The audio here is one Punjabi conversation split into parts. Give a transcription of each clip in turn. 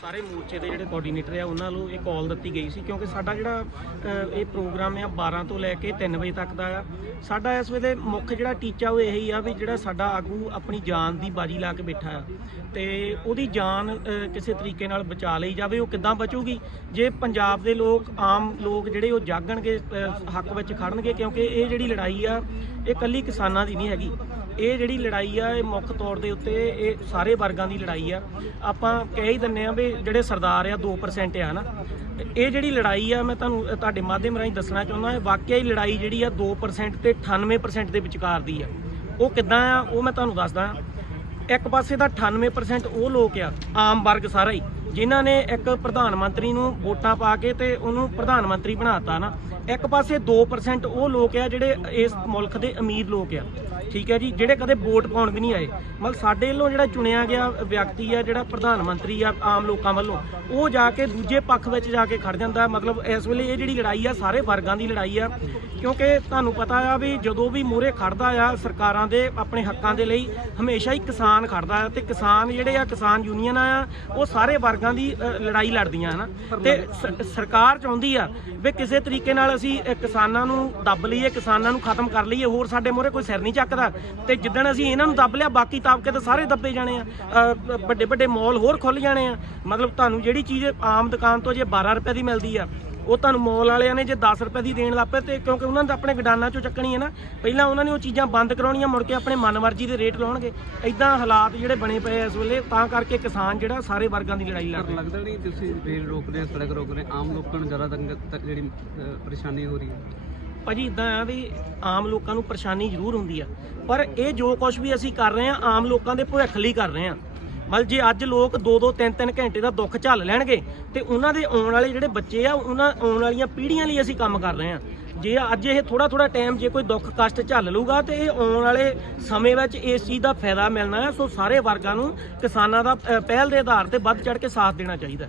ਸਾਰੇ ਮੋਰਚੇ ਦੇ ਜਿਹੜੇ ਕੋਆਰਡੀਨੇਟਰ ਆ, ਉਹਨਾਂ ਨੂੰ ਇਹ ਕਾਲ ਦਿੱਤੀ ਗਈ ਸੀ ਕਿਉਂਕਿ ਸਾਡਾ ਜਿਹੜਾ ਇਹ ਪ੍ਰੋਗਰਾਮ ਆ 12 ਤੋਂ ਲੈ ਕੇ 3 ਵਜੇ ਤੱਕ ਦਾ ਆ। ਸਾਡਾ ਇਸ ਵੇਲੇ ਮੁੱਖ ਜਿਹੜਾ ਟੀਚਾ ਉਹ ਇਹੀ ਆ ਵੀ ਜਿਹੜਾ ਸਾਡਾ ਆਗੂ ਆਪਣੀ ਜਾਨ ਦੀ ਬਾਜੀ ਲਾ ਕੇ ਬੈਠਾ ਆ। ਤੇ ਉਹਦੀ ਜਾਨ ਕਿਸੇ ਤਰੀਕੇ ਨਾਲ ਬਚਾ ਲਈ ਜਾਵੇ, ਉਹ ਕਿੱਦਾਂ ਬਚੂਗੀ? ਜੇ ਪੰਜਾਬ ਦੇ ਲੋਕ, ਆਮ ਲੋਕ ਜਿਹੜੇ ਉਹ ਜਾਗਣਗੇ ਹੱਕ ਵਿੱਚ ਖੜਨਗੇ, ਕਿਉਂਕਿ ਇਹ ਜਿਹੜੀ ਲੜਾਈ ਆ, ਇਹ ਕੱਲੀ ਕਿਸਾਨਾਂ ਦੀ ਨਹੀਂ ਹੈਗੀ। ਇਹ ਜਿਹੜੀ ਲੜਾਈ ਆ, ਇਹ ਮੁੱਖ ਤੌਰ ਦੇ ਉੱਤੇ ਇਹ ਸਾਰੇ ਵਰਗਾਂ ਦੀ ਲੜਾਈ ਆ। ਆਪਾਂ ਕਹਿ ਹੀ ਦਿੰਨੇ ਆ ਵੀ ਜਿਹੜੇ ਸਰਦਾਰ ਆ 2% ਆ ਨਾ। ਇਹ ਜਿਹੜੀ ਲੜਾਈ ਆ, ਮੈਂ ਤੁਹਾਨੂੰ ਤੁਹਾਡੇ ਮਾਧਿਅਮ ਰਾਹੀਂ ਦੱਸਣਾ ਚਾਹੁੰਦਾ ਹਾਂ, ਵਾਕਿਆ ਹੀ ਲੜਾਈ ਜਿਹੜੀ ਆ 2% ਤੇ 98% ਦੇ ਵਿਚਕਾਰ ਦੀ ਆ। ਉਹ ਕਿੱਦਾਂ ਆ, ਉਹ ਮੈਂ ਤੁਹਾਨੂੰ ਦੱਸਦਾ ਇੱਕ ਪਾਸੇ ਦਾ 98% ਉਹ ਲੋਕ ਆ, ਆਮ ਵਰਗ ਸਾਰਾ ਹੀ, ਜਿਨ੍ਹਾਂ ਨੇ ਇੱਕ ਪ੍ਰਧਾਨ ਮੰਤਰੀ ਨੂੰ ਵੋਟਾਂ ਪਾ ਕੇ ਤੇ ਉਹਨੂੰ ਪ੍ਰਧਾਨ ਮੰਤਰੀ ਬਣਾਤਾ ਨਾ। ਇੱਕ ਪਾਸੇ 2% ਉਹ ਲੋਕ ਆ ਜਿਹੜੇ ਇਸ ਮੁਲਕ ਦੇ ਅਮੀਰ ਲੋਕ ਆ। ਠੀਕ ਹੈ ਜੀ, ਜਿਹੜੇ ਕਦੇ ਵੋਟ ਪਾਉਣ ਵੀ ਨਹੀਂ ਆਏ। ਮਤਲਬ ਸਾਡੇ ਵੱਲੋਂ ਜਿਹੜਾ ਚੁਣਿਆ ਗਿਆ ਵਿਅਕਤੀ ਆ, ਜਿਹੜਾ ਪ੍ਰਧਾਨ ਮੰਤਰੀ ਆ, ਆਮ ਲੋਕਾਂ ਵੱਲੋਂ, ਉਹ ਜਾ ਕੇ ਦੂਜੇ ਪੱਖ ਵਿੱਚ ਜਾ ਕੇ ਖੜ ਜਾਂਦਾ। ਮਤਲਬ ਇਸ ਵੇਲੇ ਇਹ ਜਿਹੜੀ ਲੜਾਈ ਆ, ਸਾਰੇ ਵਰਗਾਂ ਦੀ ਲੜਾਈ ਆ। ਕਿਉਂਕਿ ਤੁਹਾਨੂੰ ਪਤਾ ਆ ਵੀ ਜਦੋਂ ਵੀ ਮੂਹਰੇ ਖੜਦਾ ਆ, ਸਰਕਾਰਾਂ ਦੇ ਆਪਣੇ ਹੱਕਾਂ ਦੇ ਲਈ ਹਮੇਸ਼ਾ ਹੀ ਕਿਸਾਨ ਖੜਦਾ ਆ ਤੇ ਕਿਸਾਨ ਜਿਹੜੇ ਆ, ਕਿਸਾਨ ਯੂਨੀਅਨ ਆ, ਉਹ ਸਾਰੇ ਵਰਗਾਂ ਦੀ ਲੜਾਈ ਲੜਦੀਆਂ, ਹਨਾ। ਤੇ ਸ- ਸਰਕਾਰ ਚਾਹੁੰਦੀ ਆ ਵੀ ਕਿਸੇ ਤਰੀਕੇ ਨਾਲ ਅਸੀਂ ਕਿਸਾਨਾਂ ਨੂੰ ਦੱਬ ਲਈਏ, ਕਿਸਾਨਾਂ ਨੂੰ ਖਤਮ ਕਰ ਲਈਏ, ਹੋਰ ਸਾਡੇ ਮੂਹਰੇ ਕੋਈ ਸਿਰ ਨਹੀਂ ਚੱਕਦਾ। ਤੇ ਜਿੱਦਣ ਅਸੀਂ ਇਹਨਾਂ ਨੂੰ ਦੱਬ ਲਿਆ, ਬਾਕੀ ਤਾਬਕੇ ਤਾਂ ਸਾਰੇ ਦੱਬੇ ਜਾਣੇ ਆ। ਵੱਡੇ ਵੱਡੇ ਮਾਲ ਹੋਰ ਖੁੱਲ ਜਾਣੇ ਆ। ਮਤਲਬ ਤੁਹਾਨੂੰ ਜਿਹੜੀ ਚੀਜ਼ ਆਮ ਦੁਕਾਨ ਤੋਂ ਜੇ 12 ਰੁਪਏ ਦੀ ਮਿਲਦੀ ਆ, ਉਹ ਤੁਹਾਨੂੰ ਮੋਲ ਵਾਲਿਆਂ ਨੇ ਜੇ 10 ਰੁਪਏ ਦੀ ਦੇਣ ਲੱਪੇ ਤੇ ਕਿਉਂਕਿ ਉਹਨਾਂ ਨੇ ਆਪਣੇ ਗਡਾਨਾਂ ਚੋਂ ਚੱਕਣੀ ਹੈ ਨਾ, ਪਹਿਲਾਂ ਉਹਨਾਂ ਨੇ ਉਹ ਚੀਜ਼ਾਂ ਬੰਦ ਕਰਾਉਣੀਆਂ, ਮੁੜ ਕੇ ਆਪਣੇ ਮਨਮਰਜ਼ੀ ਦੇ ਰੇਟ ਲਾਉਣਗੇ। ਇਦਾਂ ਹਾਲਾਤ ਜਿਹੜੇ ਬਣੇ ਪਏ ਇਸ ਵੇਲੇ, ਤਾਂ ਕਰਕੇ ਕਿਸਾਨ ਜਿਹੜਾ ਸਾਰੇ ਵਰਗਾਂ ਦੀ ਲੜਾਈ ਲੜ ਰਿਹਾ ਲੱਗਦਾ ਨਹੀਂ ਤੁਸੀਂ ਰੇਲ ਰੋਕ ਰਹੇ ਸੜਕ ਰੋਕ ਰਹੇ, ਆਮ ਲੋਕਾਂ ਨੂੰ ਜ਼ਿਆਦਾ ਤੰਗ ਜਿਹੜੀ ਪਰੇਸ਼ਾਨੀ ਹੋ ਰਹੀ ਹੈ। ਭਾਜੀ ਇਦਾਂ ਆ ਵੀ ਆਮ ਲੋਕਾਂ ਨੂੰ ਪਰੇਸ਼ਾਨੀ ਜ਼ਰੂਰ ਹੁੰਦੀ ਆ। ਪਰ ਇਹ ਜੋ ਕੁਝ ਵੀ ਅਸੀਂ ਕਰ ਰਹੇ ਆ, ਆਮ ਲੋਕਾਂ ਦੇ ਭਵਿੱਖ ਲਈ ਕਰ ਰਹੇ ਆ। ਮਤਲਬ ਜੇ ਅੱਜ ਲੋਕ 2-2 3-3 ਘੰਟੇ ਦਾ ਦੁੱਖ ਝੱਲ ਲੈਣਗੇ, ਤੇ ਉਹਨਾਂ ਦੇ ਆਉਣ ਵਾਲੇ ਜਿਹੜੇ ਬੱਚੇ ਆ, ਉਹਨਾਂ ਆਉਣ ਵਾਲੀਆਂ ਪੀੜ੍ਹੀਆਂ ਲਈ ਅਸੀਂ ਕੰਮ ਕਰ ਰਹੇ ਆ। ਜੇ ਅੱਜ ਇਹ ਥੋੜਾ ਥੋੜਾ ਟਾਈਮ ਜੇ ਕੋਈ ਦੁੱਖ ਕਸ਼ਟ ਝੱਲ ਲੂਗਾ ਤੇ ਇਹ ਆਉਣ ਵਾਲੇ ਸਮੇਂ ਵਿੱਚ ਇਸ ਚੀਜ਼ ਦਾ ਫਾਇਦਾ ਮਿਲਣਾ ਹੈ ਸੋ ਸਾਰੇ ਵਰਗਾਂ ਨੂੰ ਕਿਸਾਨਾਂ ਦਾ ਪਹਿਲ ਦੇ ਆਧਾਰ ਤੇ ਵੱਧ ਚੜ ਕੇ ਸਾਥ ਦੇਣਾ ਚਾਹੀਦਾ।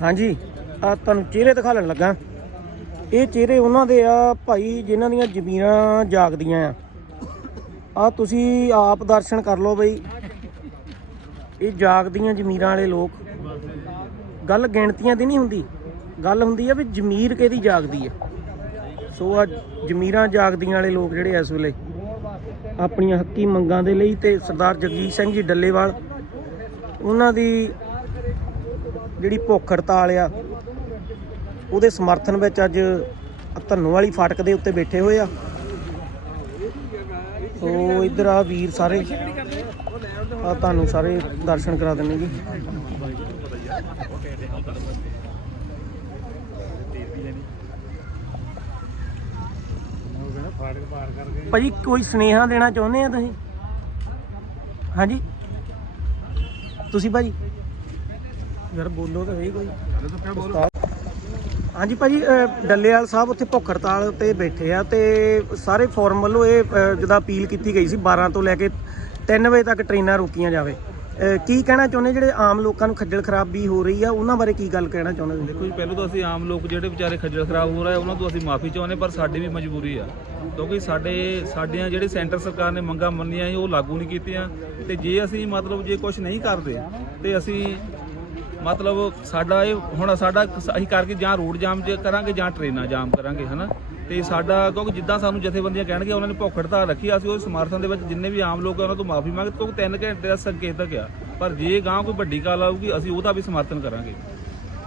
ਹਾਂਜੀ। ਆ ਤੁਹਾਨੂੰ ਚਿਹਰੇ ਦਿਖਾਉਣ ਲੱਗਾ। ਇਹ ਚਿਹਰੇ ਉਹਨਾਂ ਦੇ ਆ ਭਾਈ ਜਿਨ੍ਹਾਂ ਦੀਆਂ ਜ਼ਮੀਰਾਂ ਜਾਗਦੀਆਂ ਆ। ਆ ਤੁਸੀਂ ਆਪ ਦਰਸ਼ਨ ਕਰ ਲਓ ਬਈ। ਇਹ ਜਾਗਦੀਆਂ ਜ਼ਮੀਰਾਂ ਵਾਲੇ ਲੋਕ। ਗੱਲ ਗਿਣਤੀਆਂ ਦੀ ਨਹੀਂ ਹੁੰਦੀ। ਗੱਲ ਹੁੰਦੀ ਆ ਵੀ ਜ਼ਮੀਰ ਕਿਹਦੀ ਜਾਗਦੀ ਹੈ ਸੋ ਆ ਜ਼ਮੀਰਾਂ ਜਾਗਦੀਆਂ ਵਾਲੇ ਲੋਕ ਜਿਹੜੇ ਇਸ ਵੇਲੇ, ਆਪਣੀਆਂ ਹੱਕੀ ਮੰਗਾਂ ਦੇ ਲਈ ਤੇ ਸਰਦਾਰ ਜਗਜੀਤ ਸਿੰਘ ਜੀ ਡੱਲੇਵਾਲ, ਉਹਨਾਂ ਦੀ ਜਿਹੜੀ ਭੁੱਖ ਹੜਤਾਲ ਆ ਉਹਦੇ ਸਮਰਥਨ ਵਿੱਚ ਅੱਜ ਧੰਨੂ ਵਾਲੀ ਫਾਟਕ ਦੇ ਉੱਤੇ ਬੈਠੇ ਹੋਏ ਆ। ਸੋ ਇੱਧਰ ਆ ਵੀਰ ਸਾਰੇ ਆ ਤੁਹਾਨੂੰ ਸਾਰੇ ਦਰਸ਼ਨ ਕਰਾ ਦਿੰਨੇ ਜੀ ਭਾਜੀ, ਕੋਈ ਸੁਨੇਹਾ ਦੇਣਾ ਚਾਹੁੰਦੇ ਆ ਤੁਸੀਂ? ਹਾਂਜੀ? ਤੁਸੀਂ ਭਾਜੀ? ਯਾਰ ਬੋਲੋ ਤਾਂ ਸਹੀ ਕੋਈ। ਹਾਂਜੀ ਭਾਜੀ ਅ, ਡੱਲੇਵਾਲ ਸਾਹਿਬ ਉੱਥੇ ਭੁੱਖ ਹੜਤਾਲ ਤੇ ਬੈਠੇ ਆ ਤੇ ਸਾਰੇ ਫੋਰਮ ਵੱਲੋਂ ਇਹ ਅ, ਜਿਹਦਾ ਅਪੀਲ ਕੀਤੀ ਗਈ ਸੀ 12 ਤੋਂ ਲੈ ਕੇ 3 ਵਜੇ ਤੱਕ ਟ੍ਰੇਨਾਂ ਰੋਕੀਆਂ ਜਾਵੇ। ਅ, ਕੀ ਕਹਿਣਾ ਚਾਹੁੰਦੇ ਜਿਹੜੇ ਆਮ ਲੋਕਾਂ ਨੂੰ ਖੱਜਲ ਖਰਾਬੀ ਹੋ ਰਹੀ ਆ ਉਹਨਾਂ ਬਾਰੇ ਕੀ ਗੱਲ ਕਹਿਣਾ ਚਾਹੁੰਦੇ ਤੁਸੀਂ? ਦੇਖੋ ਜੀ ਪਹਿਲਾਂ ਤਾਂ ਅਸੀਂ ਆਮ ਲੋਕ ਜਿਹੜੇ ਵਿਚਾਰੇ ਖੱਜਲ ਖਰਾਬ ਹੋ ਰਹੇ ਆ, ਉਹਨਾਂ ਤੋਂ ਅਸੀਂ ਮਾਫੀ ਚਾਹੁੰਦੇ ਪਰ ਸਾਡੀ ਵੀ ਮਜਬੂਰੀ ਆ। ਕਿਉਂਕਿ ਸਾਡੇ ਸਾਡੀਆਂ ਜਿਹੜੇ ਸੈਂਟਰ ਸਰਕਾਰ ਨੇ ਮੰਗਾਂ ਮੰਨੀਆਂ ਸੀ ਉਹ ਲਾਗੂ ਨਹੀਂ ਕੀਤੀਆਂ। ਤੇ ਜੇ ਅਸੀਂ ਮਤਲਬ ਜੇ ਕੁਝ ਨਹੀਂ ਕਰਦੇ ਤੇ ਅਸੀਂ ਮਤਲਬ ਸਾਡਾ ਇਹ ਹੁਣ ਸਾਡਾ ਅਸੀਂ ਕਰਕੇ ਜਾਂ ਰੋਡ ਜਾਮ ਜੇ ਕਰਾਂਗੇ ਜਾਂ ਟ੍ਰੇਨਾਂ ਜਾਮ ਕਰਾਂਗੇ, ਹਨਾ? ਤੇ ਸਾਡਾ, ਕਿਉਂਕਿ ਜਿੱਦਾਂ ਸਾਨੂੰ ਜਥੇਬੰਦੀਆਂ ਕਹਿਣਗੇ, ਉਹਨਾਂ ਨੇ ਭੁੱਖ ਹੜਤਾਲ ਰੱਖੀ, ਅਸੀਂ ਉਹ ਸਮਰਥਨ ਦੇ ਵਿੱਚ ਜਿੰਨੇ ਵੀ ਆਮ ਲੋਕ ਆ, ਉਹਨਾਂ ਤੋਂ ਮਾਫੀ ਮੰਗਦੇ ਕਿਉਂਕਿ 3 ਘੰਟੇ ਦਾ ਸੰਕੇਤਕ ਆ। ਪਰ ਜੇ ਗਾਂ ਕੋਈ ਵੱਡੀ ਕਾਲ ਆਊਗੀ, ਅਸੀਂ ਉਹਦਾ ਵੀ ਸਮਰਥਨ ਕਰਾਂਗੇ।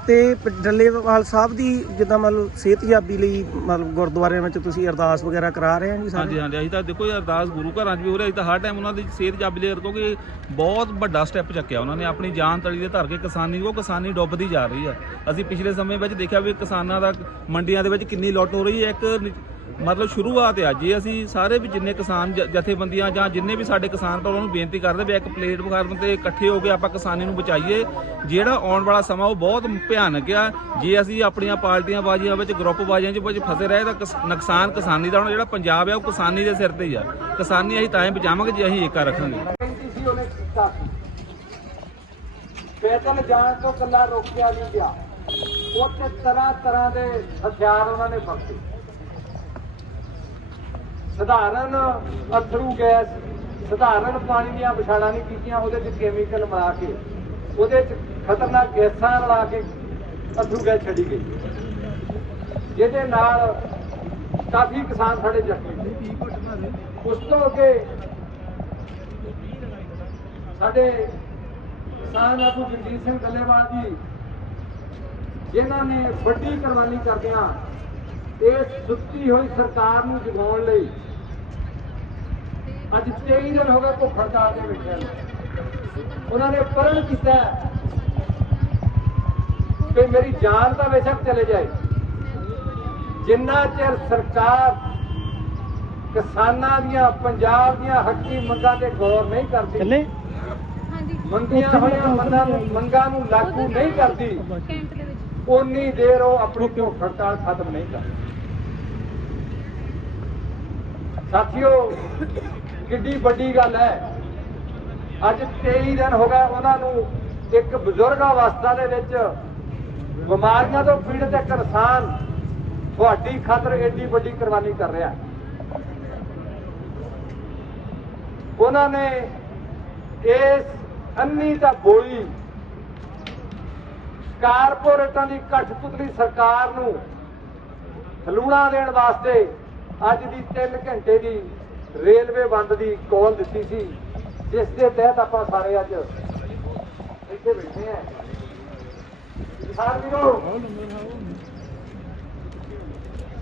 ਤੇ ਪ- ਡੱਲੇਵਾਲ ਸਾਹਿਬ ਦੀ ਜਿੱਦਾਂ ਮਤਲਬ ਸਿਹਤਯਾਬੀ ਲਈ ਮਤਲਬ ਗੁਰਦੁਆਰਿਆਂ ਵਿੱਚ ਤੁਸੀਂ ਅਰਦਾਸ ਵਗੈਰਾ ਕਰਾ ਰਹੇ ਹੋ ਜੀ ਸਾਰੇ? ਹਾਂਜੀ ਹਾਂਜੀ, ਅਸੀਂ ਤਾਂ ਦੇਖੋ ਇਹ ਅਰਦਾਸ ਗੁਰੂ ਘਰਾਂ 'ਚ ਵੀ ਹੋ ਰਹੀ। ਅਸੀਂ ਤਾਂ ਹਰ ਟਾਈਮ ਉਹਨਾਂ ਦੀ ਸਿਹਤਯਾਬੀ ਲਈ ਕਿਉਂਕਿ ਬਹੁਤ ਵੱਡਾ ਸਟੈਪ ਚੱਕਿਆ ਉਹਨਾਂ ਨੇ। ਆਪਣੀ ਜਾਨ ਤਲੀ ਦੇ ਧਰ ਕੇ ਕਿਸਾਨੀ, ਉਹ ਕਿਸਾਨੀ ਡੁੱਬਦੀ ਜਾ ਰਹੀ ਆ। ਅਸੀਂ ਪਿਛਲੇ ਸਮੇਂ ਵਿੱਚ ਦੇਖਿਆ ਵੀ ਕਿਸਾਨਾਂ ਦਾ ਮੰਡੀਆਂ ਦੇ ਵਿੱਚ ਕਿੰਨੀ ਲੁੱਟ ਹੋ ਰਹੀ ਹੈ। ਇੱਕ ਨਿ- ਮਤਲਬ ਸ਼ੁਰੂਆਤ ਆ ਜੇ ਅਸੀਂ ਸਾਰੇ ਵੀ ਜਿੰਨੇ ਕਿਸਾਨ ਜ- ਜਥੇਬੰਦੀਆਂ ਜਾਂ ਜਿੰਨੇ ਵੀ ਸਾਡੇ ਕਿਸਾਨ ਤਾਂ ਉਹਨਾਂ ਨੂੰ ਬੇਨਤੀ ਕਰਦੇ ਵੀ ਇੱਕ ਪਲੇਟਫਾਰਮ ਤੇ ਇਕੱਠੇ ਹੋ ਕੇ ਆਪਾਂ ਕਿਸਾਨੀ ਨੂੰ ਬਚਾਈਏ। ਜਿਹੜਾ ਆਉਣ ਵਾਲਾ ਸਮਾਂ ਉਹ ਬਹੁਤ ਭਿਆਨਕ ਆ। ਜੇ ਅਸੀਂ ਆਪਣੀਆਂ ਪਾਰਟੀਆਂ ਬਾਜ਼ੀਆਂ ਵਿੱਚ ਗਰੁੱਪ ਬਾਜ਼ੀਆਂ 'ਚ ਵਿੱਚ ਫਸੇ ਰਹੇ ਤਾਂ ਕਿਸ- ਨੁਕਸਾਨ ਕਿਸਾਨੀ ਦਾ ਹੁਣ, ਜਿਹੜਾ ਪੰਜਾਬ ਆ, ਉਹ ਕਿਸਾਨੀ ਦੇ ਸਿਰ ਤੇ ਹੀ ਆ। ਕਿਸਾਨੀ ਅਸੀਂ ਤਾਂ ਹੀ ਬਚਾਵਾਂਗੇ ਜੇ ਅਸੀਂ ਏਕਾ ਰੱਖਾਂਗੇ। ਸੀ ਉਹਨੇ ਕੀਤਾ ਸੀ ਪੈਦਲ ਜਾਣ ਤੋਂ ਕੱਲਾ ਰੋਕਿਆ ਨਹੀਂ ਗਿਆ। ਉੱਥੇ ਤਰ੍ਹਾਂ ਤਰ੍ਹਾਂ ਦੇ ਹਥਿਆਰ ਉਹਨਾਂ ਨੇ ਵਰਤੇ ਸਧਾਰਨ ਅਥਰੂ ਗੈਸ, ਸਧਾਰਨ ਪਾਣੀ ਦੀਆਂ ਵਿਛਾੜਾਂ ਨਹੀਂ ਕੀਤੀਆਂ, ਉਹਦੇ 'ਚ ਕੈਮੀਕਲ ਮਿਲਾ ਕੇ, ਉਹਦੇ 'ਚ ਖਤਰਨਾਕ ਗੈਸਾਂ ਰਲਾ ਕੇ ਅਥਰੂ ਗੈਸ ਛੱਡੀ ਗਈ। ਜਿਹਦੇ ਨਾਲ ਕਾਫੀ ਕਿਸਾਨ ਸਾਡੇ ਜ਼ਖਮੀ ਉਸ ਤੋਂ ਅੱਗੇ ਸਾਡੇ ਕਿਸਾਨ ਆਗੂ ਜਗਜੀਤ ਸਿੰਘ ਡੱਲੇਵਾਲ ਜੀ, ਜਿਨ੍ਹਾਂ ਨੇ ਵੱਡੀ ਕੁਰਬਾਨੀ ਕਰਦਿਆਂ ਇਸ ਸੁੱਤੀ ਹੋਈ ਸਰਕਾਰ ਨੂੰ ਜਗਾਉਣ ਲਈ ਅੱਜ 23 ਦਿਨ ਹੋ ਗਏ ਭੁੱਖ ਹੜਤਾਲ ਦੇ ਵਿੱਚ। ਉਹਨਾਂ ਨੇ ਪਰਨ ਕੀਤਾ ਕਿ ਮੇਰੀ ਜਾਨ ਤਾਂ ਬੇਸ਼ੱਕ ਚਲੇ ਜਾਏ। ਜਿੰਨਾ ਚਿਰ ਸਰਕਾਰ ਕਿਸਾਨਾਂ ਦੀਆਂ ਪੰਜਾਬ ਦੀਆਂ ਹੱਕੀ ਮੰਗਾਂ ਤੇ ਗੌਰ ਨਹੀਂ ਕਰਦੀ ਚੱਲੇ। ਮੰਗੀਆਂ ਹੋਈਆਂ ਮੰਗਾਂ ਨੂੰ ਮੰਗਾਂ ਨੂੰ ਲਾਗੂ ਨਹੀਂ ਕਰਦੀ। ਉਨੀ ਦੇਰ ਉਹ ਆਪਣੀ ਭੁੱਖ ਹੜਤਾਲ ਖਤਮ ਨਹੀਂ ਕਰਦੀ। ਸਾਥੀਓ ਕਿੱਡੀ ਵੱਡੀ ਗੱਲ ਹੈ। ਅੱਜ 23 ਦਿਨ ਹੋ ਗਏ ਉਹਨਾਂ ਨੂੰ ਇੱਕ ਬਜ਼ੁਰਗ ਅਵਸਥਾ ਦੇ ਵਿੱਚ ਬਿਮਾਰੀਆਂ ਤੋਂ ਪੀੜਤ ਇੱਕ ਕਿਸਾਨ ਤੁਹਾਡੀ ਖਾਤਰ ਏਡੀ ਵੱਡੀ ਕੁਰਬਾਨੀ ਕਰ ਰਿਹਾ। ਉਹਨਾਂ ਨੇ ਇਸ ਅੰਨੀ ਦਾ ਬੋਲੀ ਕਾਰਪੋਰੇਟਾਂ ਦੀ ਕਠਪੁਤਲੀ ਸਰਕਾਰ ਨੂੰ ਹਲੂਣਾ ਦੇਣ ਵਾਸਤੇ ਅੱਜ ਦੀ 3 ਘੰਟੇ ਦੀ ਰੇਲਵੇ ਬੰਦ ਦੀ ਕਾਲ ਦਿੱਤੀ ਸੀ ਜਿਸ ਦੇ ਤਹਿਤ ਆਪਾਂ ਸਾਰੇ ਅੱਜ ਇੱਥੇ ਬੈਠੇ ਆ ਕਿਸਾਨ ਵੀਰੋ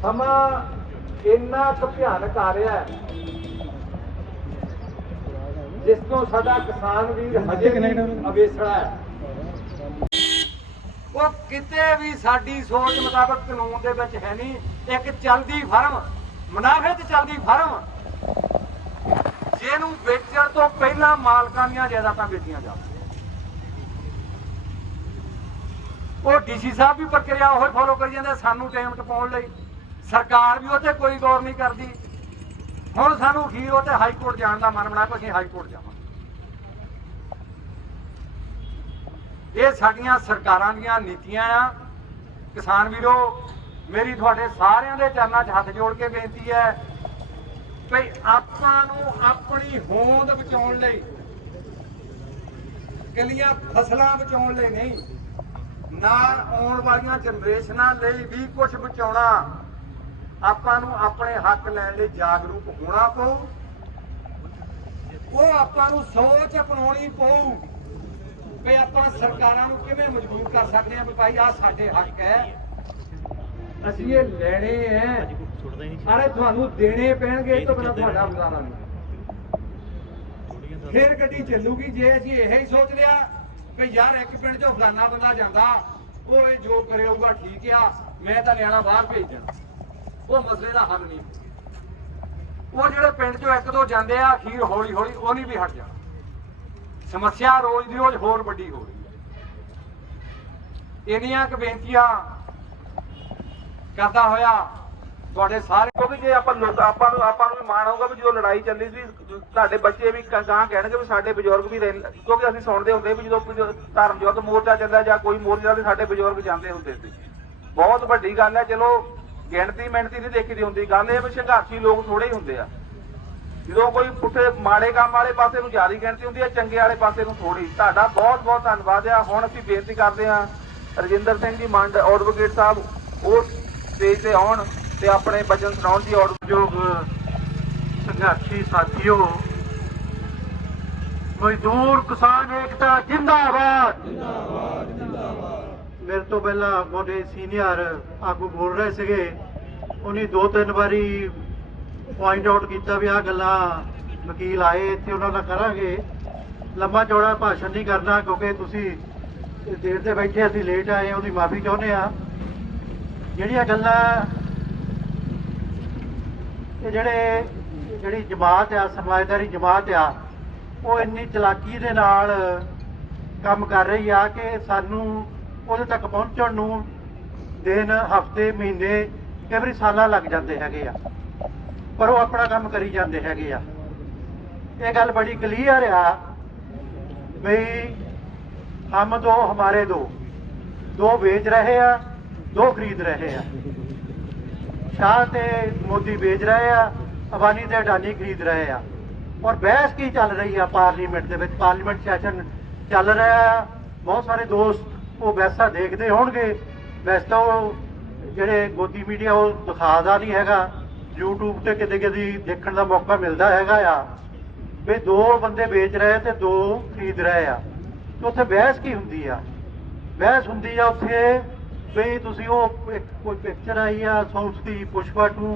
ਸਮਾਂ ਇੰਨਾ ਕੁ ਭਿਆਨਕ ਆ ਰਿਹਾ ਹੈ ਜਿਸ ਤੋਂ ਸਾਡਾ ਕਿਸਾਨ ਵੀਰ ਹਜੇ ਵੀ ਅਵੇਸੜਾ ਹੈ। ਉਹ ਕਿਤੇ ਵੀ ਸਾਡੀ ਸੋਚ ਮੁਤਾਬਕ ਕਾਨੂੰਨ ਦੇ ਵਿੱਚ ਹੈ ਨਹੀਂ ਇੱਕ ਚਲਦੀ ਫਰਮ ਮੁਨਾਫੇ ਤੇ ਚਲਦੀ ਫਰਮ ਜਿਹਨੂੰ ਵੇਚਣ ਤੋਂ ਪਹਿਲਾਂ ਮਾਲਕਾਂ ਦੀਆਂ ਜਾਇਦਾਦਾਂ ਵੇਚੀਆਂ ਜਾਣ। ਉਹ ਡੀਸੀ ਸਾਹਿਬ ਵੀ ਪ੍ਰਕਿਰਿਆ ਉਹ ਫੋਲੋ ਕਰੀ ਜਾਂਦੇ, ਸਾਨੂੰ ਟਾਈਮ ਟਪਾਉਣ ਲਈ। ਸਰਕਾਰ ਵੀ ਉੱਥੇ ਕੋਈ ਗੌਰ ਨਹੀਂ ਕਰਦੀ। ਹੁਣ ਸਾਨੂੰ ਅਖੀਰ ਤੇ ਹਾਈ ਕੋਰਟ ਜਾਣ ਦਾ ਮਨ ਬਣਾ ਕੇ ਅਸੀਂ ਹਾਈ ਕੋਰਟ ਜਾਵਾਂ ਇਹ ਸਾਡੀਆਂ ਸਰਕਾਰਾਂ ਦੀਆਂ ਨੀਤੀਆਂ ਆ। ਕਿਸਾਨ ਵੀਰੋ, ਮੇਰੀ ਤੁਹਾਡੇ ਸਾਰਿਆਂ ਦੇ ਚਰਨਾਂ 'ਚ ਹੱਥ ਜੋੜ ਕੇ ਬੇਨਤੀ ਹੈ ਭਈ ਆਪਾਂ ਨੂੰ ਆਪਣੀ ਹੋਂਦ ਬਚਾਉਣ ਲਈ ਕੱਲੀਆਂ ਫਸਲਾਂ ਬਚਾਉਣ ਲਈ ਨਹੀਂ ਨਾ ਆਉਣ ਵਾਲੀਆਂ ਜਨਰੇਸ਼ਨਾਂ ਲਈ ਵੀ ਕੁਝ ਬਚਾਉਣਾ। ਆਪਾਂ ਨੂੰ ਆਪਣੇ ਹੱਕ ਲੈਣ ਲਈ ਜਾਗਰੂਕ ਹੋਣਾ ਪਊ। ਉਹ ਆਪਾਂ ਨੂੰ ਸੋਚ ਅਪਣਾਉਣੀ ਪਊ ਵੀ ਆਪਾਂ ਸਰਕਾਰਾਂ ਨੂੰ ਕਿਵੇਂ ਮਜਬੂਰ ਕਰ ਸਕਦੇ ਹਾਂ ਵੀ ਭਾਈ ਆ ਸਾਡੇ ਹੱਕ ਹੈ। ਅਸੀਂ ਇਹ ਲੈਣੇ ਐ ਅਰੇ ਤੁਹਾਨੂੰ ਦੇਣੇ ਪੈਣਗੇ ਇਹ ਤੋਂ ਬਿਨਾਂ ਤੁਹਾਡਾ ਗੁਜ਼ਾਰਾ ਨਹੀਂ ਫੇਰ ਗੱਡੀ ਚੱਲੂਗੀ ਜੇ ਅਸੀਂ ਇਹ ਹੀ ਸੋਚ ਲਿਆ ਕਿ ਯਾਰ ਇੱਕ ਪਿੰਡ ਚੋਂ ਫਲਾਨਾ ਬੰਦਾ ਜਾਂਦਾ ਉਹ ਇਹ ਜੋ ਕਰੇਗਾ ਠੀਕ ਆ ਮੈਂ ਤਾਂ ਨਿਆਣਾ ਬਾਹਰ ਭੇਜ ਦੇਣਾ। ਉਹ ਮਸਲੇ ਦਾ ਹੱਲ ਨਹੀਂ। ਉਹ ਜਿਹੜੇ ਪਿੰਡ ਚੋਂ ਇੱਕ ਦੋ ਜਾਂਦੇ ਆ ਅਖੀਰ ਹੌਲੀ ਹੌਲੀ ਉਹ ਨਹੀਂ ਵੀ ਹਟ ਜਾਣਾ। ਸਮੱਸਿਆ ਰੋਜ਼ ਦੀ ਰੋਜ਼ ਹੋਰ ਵੱਡੀ ਹੋ ਰਹੀ ਹੈ। ਇੰਨੀਆਂ ਕੁ ਬੇਨਤੀਆਂ ਕਰਦਾ ਹੋਇਆ ਤੁਹਾਡੇ ਸਾਰੇ ਕਿਉਂਕਿ ਜੇ ਆਪਾਂ ਲੋਕ ਆਪਾਂ ਨੂੰ ਆਪਾਂ ਨੂੰ ਵੀ ਮਾਣ ਹੋਊਗਾ ਵੀ ਜਦੋਂ ਲੜਾਈ ਚੱਲੀ ਸੀ, ਤੁਹਾਡੇ ਬੱਚੇ ਵੀ ਕ- ਕਹਿਣਗੇ ਵੀ ਸਾਡੇ ਬਜ਼ੁਰਗ ਵੀ ਰਹਿ- ਕਿਉਂਕਿ ਅਸੀਂ ਸੁਣਦੇ ਹੁੰਦੇ ਵੀ ਜਦੋਂ ਧਰਮ ਯੁੱਧ ਮੋਰਚਾ ਚੱਲਦਾ ਜਾਂ ਕੋਈ ਮੋਰਚਾ ਤੇ ਸਾਡੇ ਬਜ਼ੁਰਗ ਜਾਂਦੇ ਹੁੰਦੇ ਸੀ। ਬਹੁਤ ਵੱਡੀ ਗੱਲ ਹੈ, ਚਲੋ ਗਿਣਤੀ ਮਿਣਤੀ ਨਹੀਂ ਦੇਖੀ ਦੀ ਹੁੰਦੀ। ਗੱਲ ਇਹ ਵੀ ਸੰਘਰਸ਼ੀ ਲੋਕ ਥੋੜੇ ਹੀ ਹੁੰਦੇ ਆ। ਜਦੋਂ ਕੋਈ ਪੁੱਠੇ ਮਾੜੇ ਕੰਮ ਵਾਲੇ ਪਾਸੇ ਨੂੰ ਜ਼ਿਆਦਾ ਗਿਣਤੀ ਹੁੰਦੀ ਹੈ, ਚੰਗੇ ਵਾਲੇ ਪਾਸੇ ਨੂੰ ਥੋੜੀ ਤੁਹਾਡਾ ਬਹੁਤ ਬਹੁਤ ਧੰਨਵਾਦ ਆ ਹੁਣ ਅਸੀਂ ਬੇਨਤੀ ਕਰਦੇ ਹਾਂ ਰਜਿੰਦਰ ਸਿੰਘ ਜੀ, ਮੰਡ ਐਡਵੋਕੇਟ ਸਾਹਿਬ, ਉਹ ਸਟੇਜ ਤੇ ਆਉਣ। ਤੇ ਆਪਣੇ ਬਚਨ ਸੁਣਾਉਣ ਦੀ ਔਰ ਯੋਗ ਸੰਘਰਸ਼ੀ ਸਾਥੀਓ ਮਜ਼ਦੂਰ ਕਿਸਾਨ ਏਕਤਾ ਜਿੰਦਾਬਾਦ। ਜਿੰਦਾਬਾਦ ਜਿੰਦਾਬਾਦ ਮੇਰੇ ਤੋਂ ਪਹਿਲਾਂ ਮੋਢੇ ਸੀਨੀਅਰ ਆਗੂ ਬੋਲ ਰਹੇ ਸੀਗੇ, ਉਹਨੇ ਦੋ ਤਿੰਨ ਵਾਰੀ ਪੁਆਇੰਟ ਆਊਟ ਕੀਤਾ ਵੀ ਆ ਗੱਲਾਂ ਵਕੀਲ ਆਏ, ਇੱਥੇ ਉਹਨਾਂ ਨਾਲ ਕਰਾਂਗੇ। ਲੰਬਾ ਚੌੜਾ ਭਾਸ਼ਣ ਨਹੀਂ ਕਰਨਾ, ਕਿਉਂਕਿ ਤੁਸੀਂ ਦੇਰ ਤੇ ਬੈਠੇ ਅਸੀਂ ਲੇਟ ਆਏ ਉਹਦੀ ਮਾਫੀ ਚਾਹੁੰਦੇ ਆ। ਜਿਹੜੀਆਂ ਗੱਲਾਂ ਇਹ ਜਿਹੜੇ ਜਿਹੜੀ ਜਮਾਤ ਆ, ਸਮਾਜਦਾਰੀ ਜਮਾਤ ਆ, ਉਹ ਇੰਨੀ ਚਲਾਕੀ ਦੇ ਨਾਲ ਕੰਮ ਕਰ ਰਹੀ ਆ ਕਿ ਸਾਨੂੰ ਉਹਦੇ ਤੱਕ ਪਹੁੰਚਣ ਨੂੰ ਦਿਨ, ਹਫ਼ਤੇ, ਮਹੀਨੇ, ਕਈ ਵਾਰੀ ਸਾਲਾਂ ਲੱਗ ਜਾਂਦੇ ਹੈਗੇ ਆ। ਪਰ ਉਹ ਆਪਣਾ ਕੰਮ ਕਰੀ ਜਾਂਦੇ ਹੈਗੇ ਆ। ਇਹ ਗੱਲ ਬੜੀ ਕਲੀਅਰ ਆ ਵੀ ਹਮ ਦੋ, ਹਮਾਰੇ ਦੋ। ਦੋ ਵੇਚ ਰਹੇ ਆ, ਦੋ ਖਰੀਦ ਰਹੇ ਆ। ਸ਼ਾਹ ਤੇ ਮੋਦੀ ਵੇਚ ਰਹੇ ਆ, ਅਬਾਨੀ ਤੇ ਅਡਾਨੀ ਖਰੀਦ ਰਹੇ ਆ। ਔਰ ਬਹਿਸ ਕੀ ਚੱਲ ਰਹੀ ਆ ਪਾਰਲੀਮੈਂਟ ਦੇ ਵਿੱਚ? ਪਾਰਲੀਮੈਂਟ ਸੈਸ਼ਨ ਚੱਲ ਰਿਹਾ ਆ। ਬਹੁਤ ਸਾਰੇ ਦੋਸਤ ਉਹ ਬਹਿਸਾਂ ਦੇਖਦੇ ਹੋਣਗੇ। ਵੈਸੇ ਤਾਂ ਉਹ ਜਿਹੜੇ ਗੋਦੀ ਮੀਡੀਆ, ਉਹ ਦਿਖਾਦਾ ਨਹੀਂ ਹੈਗਾ। YouTube ਤੇ ਕਿਤੇ ਕਿਤੇ ਦੇਖਣ ਦਾ ਮੌਕਾ ਮਿਲਦਾ ਹੈਗਾ ਆ। ਵੀ ਦੋ ਬੰਦੇ ਵੇਚ ਰਹੇ ਤੇ ਦੋ ਖਰੀਦ ਰਹੇ ਆ। ਤੇ ਉੱਥੇ ਬਹਿਸ ਕੀ ਹੁੰਦੀ ਆ? ਬਹਿਸ ਹੁੰਦੀ ਆ ਉੱਥੇ ਬਈ ਤੁਸੀਂ ਉਹ ਇੱਕ ਕੋਈ ਪਿਕਚਰ ਆਈ ਆ ਸਾਊਥ ਦੀ ਪੁਸ਼ਪਾ 2